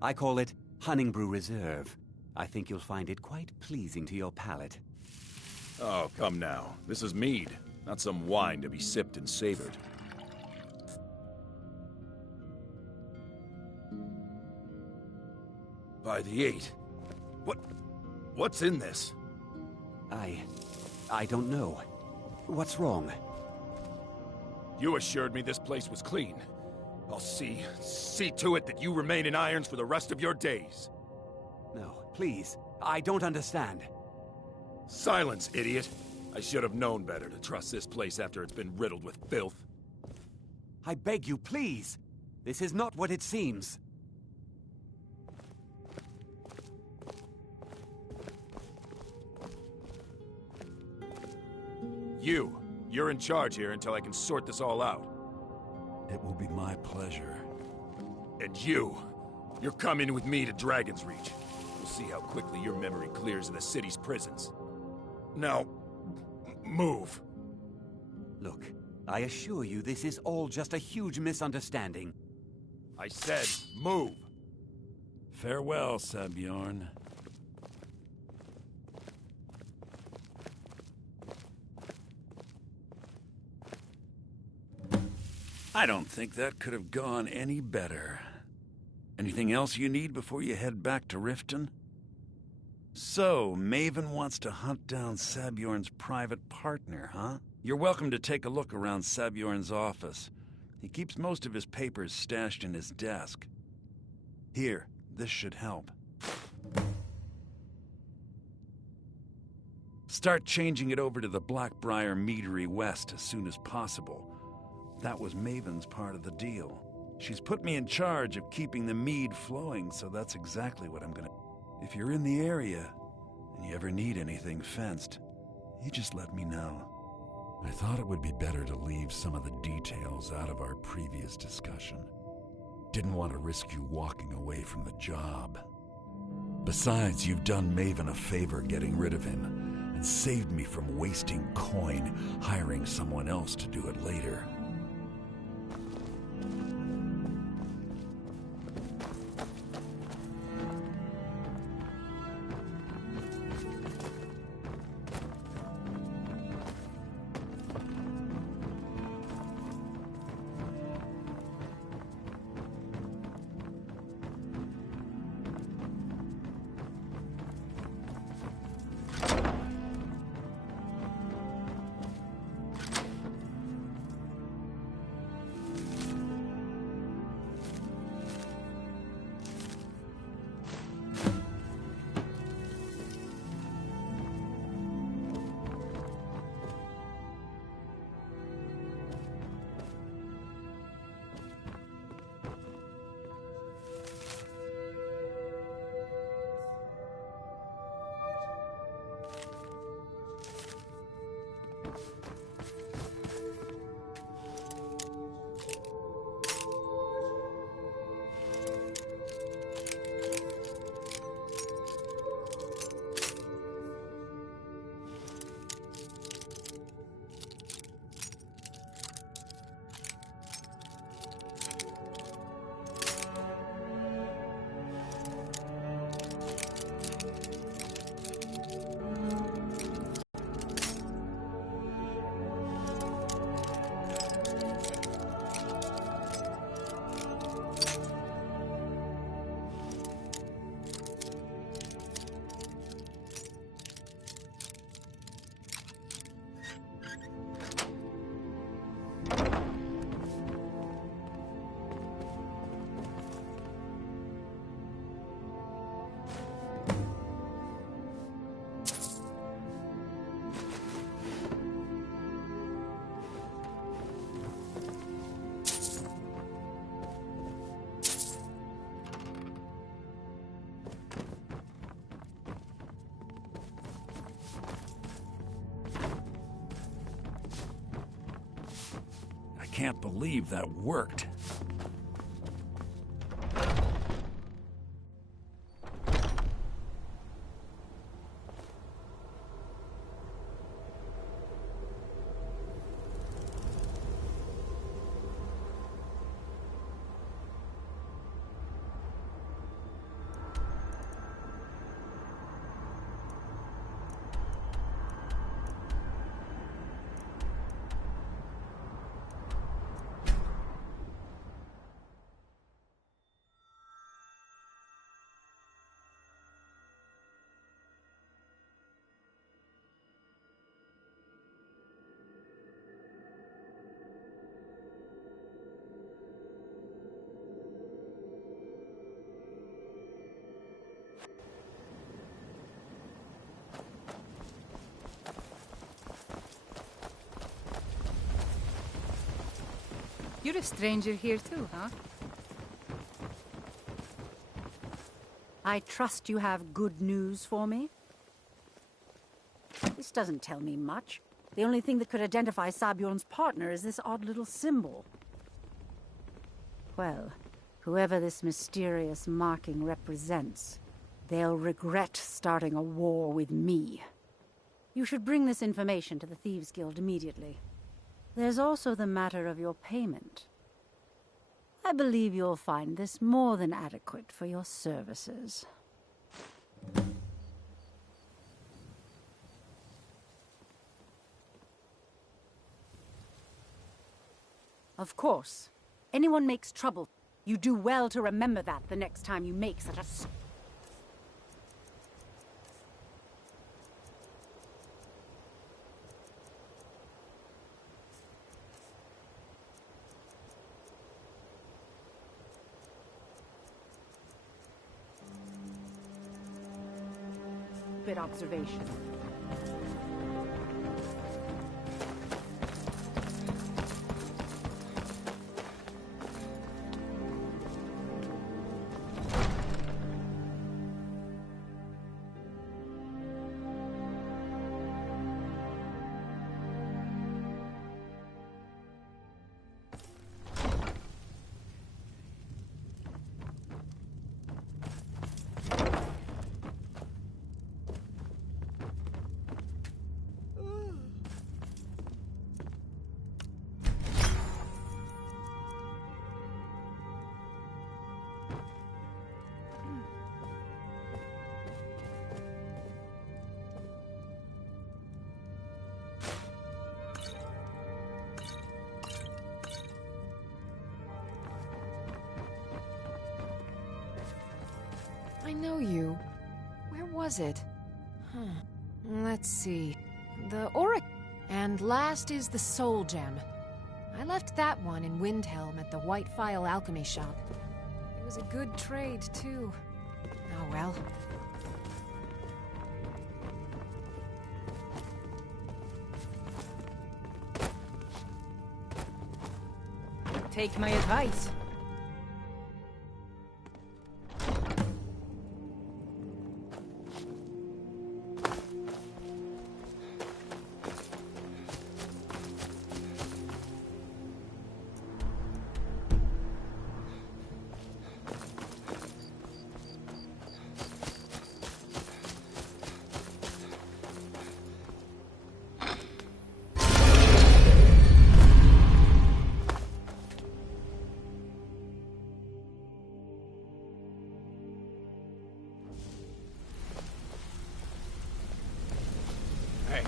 I call it Honningbrew Reserve. I think you'll find it quite pleasing to your palate. Oh, come now. This is mead, not some wine to be sipped and savored. By the 8. What's in this? I don't know. What's wrong? You assured me this place was clean. I'll see to it that you remain in irons for the rest of your days. No, please. I don't understand. Silence, idiot. I should have known better to trust this place after it's been riddled with filth. I beg you, please. This is not what it seems. You're in charge here until I can sort this all out. It will be my pleasure. And you're coming with me to Dragon's Reach. We'll see how quickly your memory clears in the city's prisons. Now, move. Look, I assure you this is all just a huge misunderstanding. I said, move. Farewell, Sabjorn. I don't think that could have gone any better. Anything else you need before you head back to Riften? So, Maven wants to hunt down Sabjorn's private partner, huh? You're welcome to take a look around Sabjorn's office. He keeps most of his papers stashed in his desk. Here, this should help. Start changing it over to the Blackbriar Meadery West as soon as possible. That was Maven's part of the deal. She's put me in charge of keeping the mead flowing, so that's exactly what I'm gonna... If you're in the area, and you ever need anything fenced, you just let me know. I thought it would be better to leave some of the details out of our previous discussion. Didn't want to risk you walking away from the job. Besides, you've done Maven a favor getting rid of him, and saved me from wasting coin hiring someone else to do it later. can't believe that worked. You're a stranger here too, huh? I trust you have good news for me? This doesn't tell me much. The only thing that could identify Sabjorn's partner is this odd little symbol. Well, whoever this mysterious marking represents, they'll regret starting a war with me. You should bring this information to the Thieves' Guild immediately. There's also the matter of your payment. I believe you'll find this more than adequate for your services. Of course. Anyone makes trouble. You do well to remember that the next time you make such a... Good observation. I know you. Where was it? Let's see. The Auric. And last is the Soul Gem. I left that one in Windhelm at the White Phial Alchemy Shop. It was a good trade, too. Oh well. Take my advice.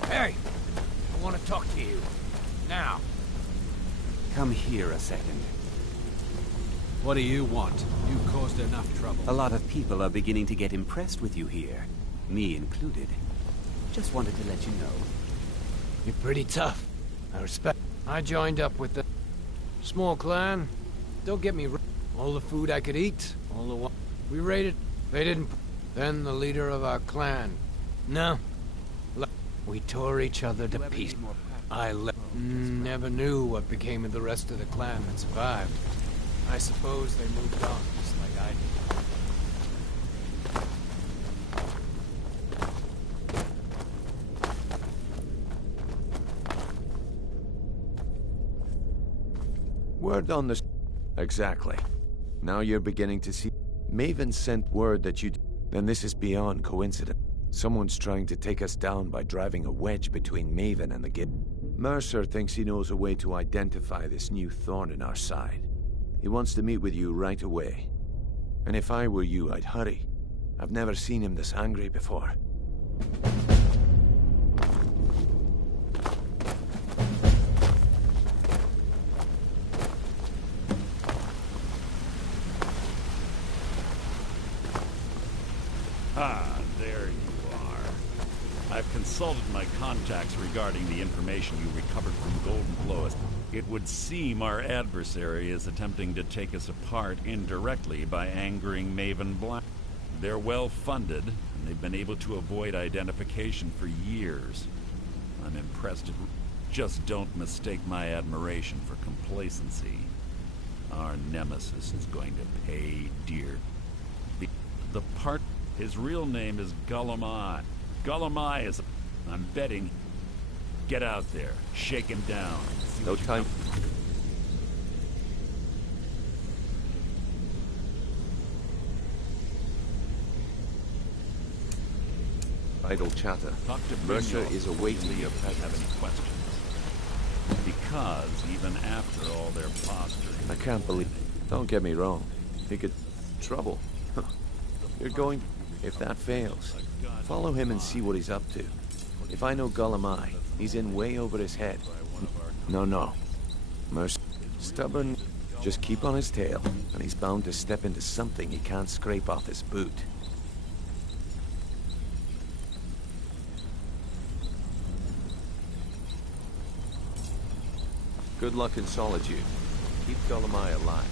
Hey! I want to talk to you. Now. Come here a second. What do you want? You caused enough trouble. A lot of people are beginning to get impressed with you here. Me included. Just wanted to let you know. You're pretty tough. I respect. I joined up with the small clan. Don't get me wrong. All the food I could eat, all the we raided. They didn't. Then the leader of our clan. No. We tore each other to pieces. I never knew what became of the rest of the clan that survived. I suppose they moved on, just like I did. On the... Exactly. Now you're beginning to see... Maven sent word that you'd... And this is beyond coincidence. Someone's trying to take us down by driving a wedge between Maven and the Guild. Mercer thinks he knows a way to identify this new thorn in our side. He wants to meet with you right away. And if I were you, I'd hurry. I've never seen him this angry before. Ah, there you are. I've consulted my contacts regarding the information you recovered from Golden Clois. It would seem our adversary is attempting to take us apart indirectly by angering Maven Black. They're well funded, and they've been able to avoid identification for years. I'm impressed. Just don't mistake my admiration for complacency. Our nemesis is going to pay dear. The part... His real name is Gullumai. Gullumai is... I'm betting... Get out there. Shake him down. No time. Idle chatter. Mercer is awaiting your presence. Have any questions? Because even after all their posturing... I can't believe... Don't get me wrong. He could... Trouble. You're going... If that fails, follow him and see what he's up to. If I know Gullumai, he's in way over his head. No. Mercer... Stubborn... Just keep on his tail, and he's bound to step into something he can't scrape off his boot. Good luck in solitude. Keep Gullumai alive.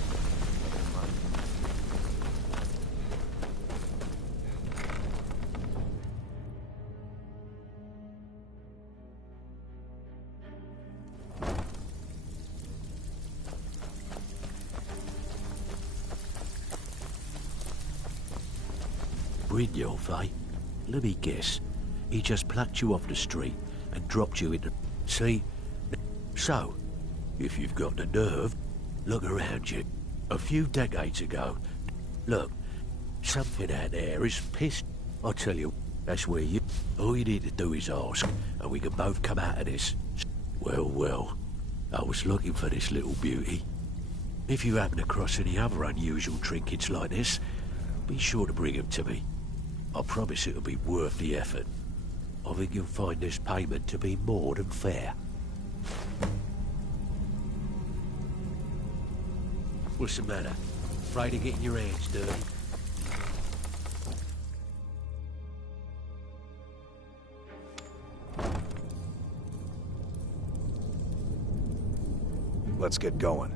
Brynjolf, eh? Let me guess. He just plucked you off the street and dropped you into... See? So, if you've got the nerve, look around you. A few decades ago, look, something out there is pissed. I tell you, that's where you... All you need to do is ask, and we can both come out of this. Well, I was looking for this little beauty. If you happen across any other unusual trinkets like this, be sure to bring them to me. I promise it'll be worth the effort. I think you'll find this payment to be more than fair. What's the matter? Afraid of getting your hands dirty? Let's get going.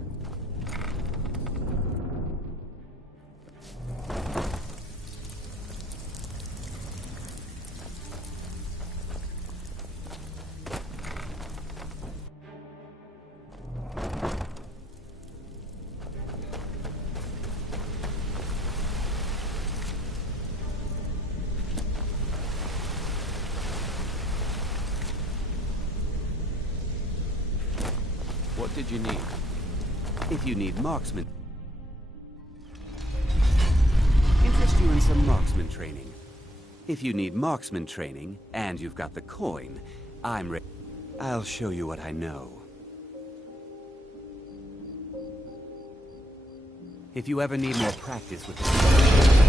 What did you need? If you need marksman... Interest you in some marksman training. If you need marksman training, and you've got the coin, I'm ready. I'll show you what I know. If you ever need more practice with the...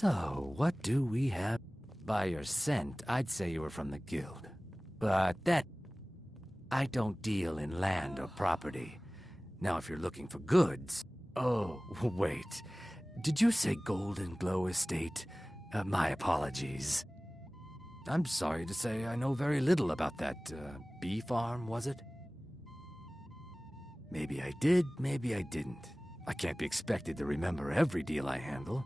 So, what do we have? By your scent, I'd say you were from the guild. But that... I don't deal in land or property. Now, if you're looking for goods... Oh, wait. Did you say Golden Glow Estate? My apologies. I'm sorry to say I know very little about that, bee farm, was it? Maybe I did, maybe I didn't. I can't be expected to remember every deal I handle.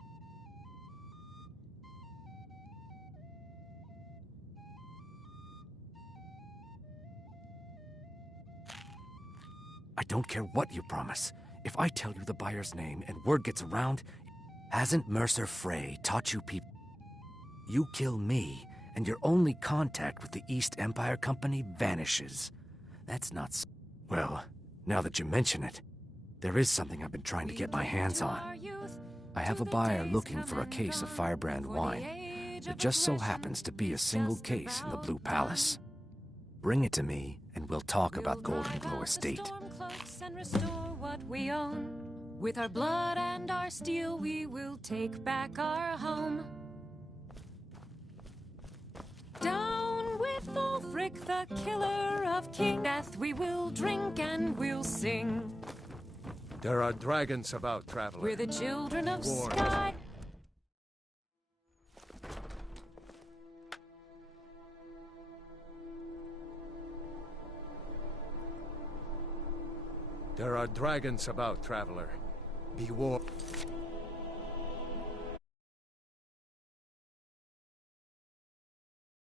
I don't care what you promise. If I tell you the buyer's name and word gets around, hasn't Mercer Frey taught you people? You kill me, and your only contact with the East Empire Company vanishes. That's not s- Well, now that you mention it, there is something I've been trying to get my hands on. I have a buyer looking for a case of Firebrand wine. It just so happens to be a single case in the Blue Palace. Bring it to me, and we'll talk about Golden Glow Estate. And restore what we own. With our blood and our steel, we will take back our home. Down with Ulfric, the killer of King Death, we will drink and we'll sing. There are dragons about, traveler. We're the children of Warned. Sky. There are dragons about, traveler. Be warned.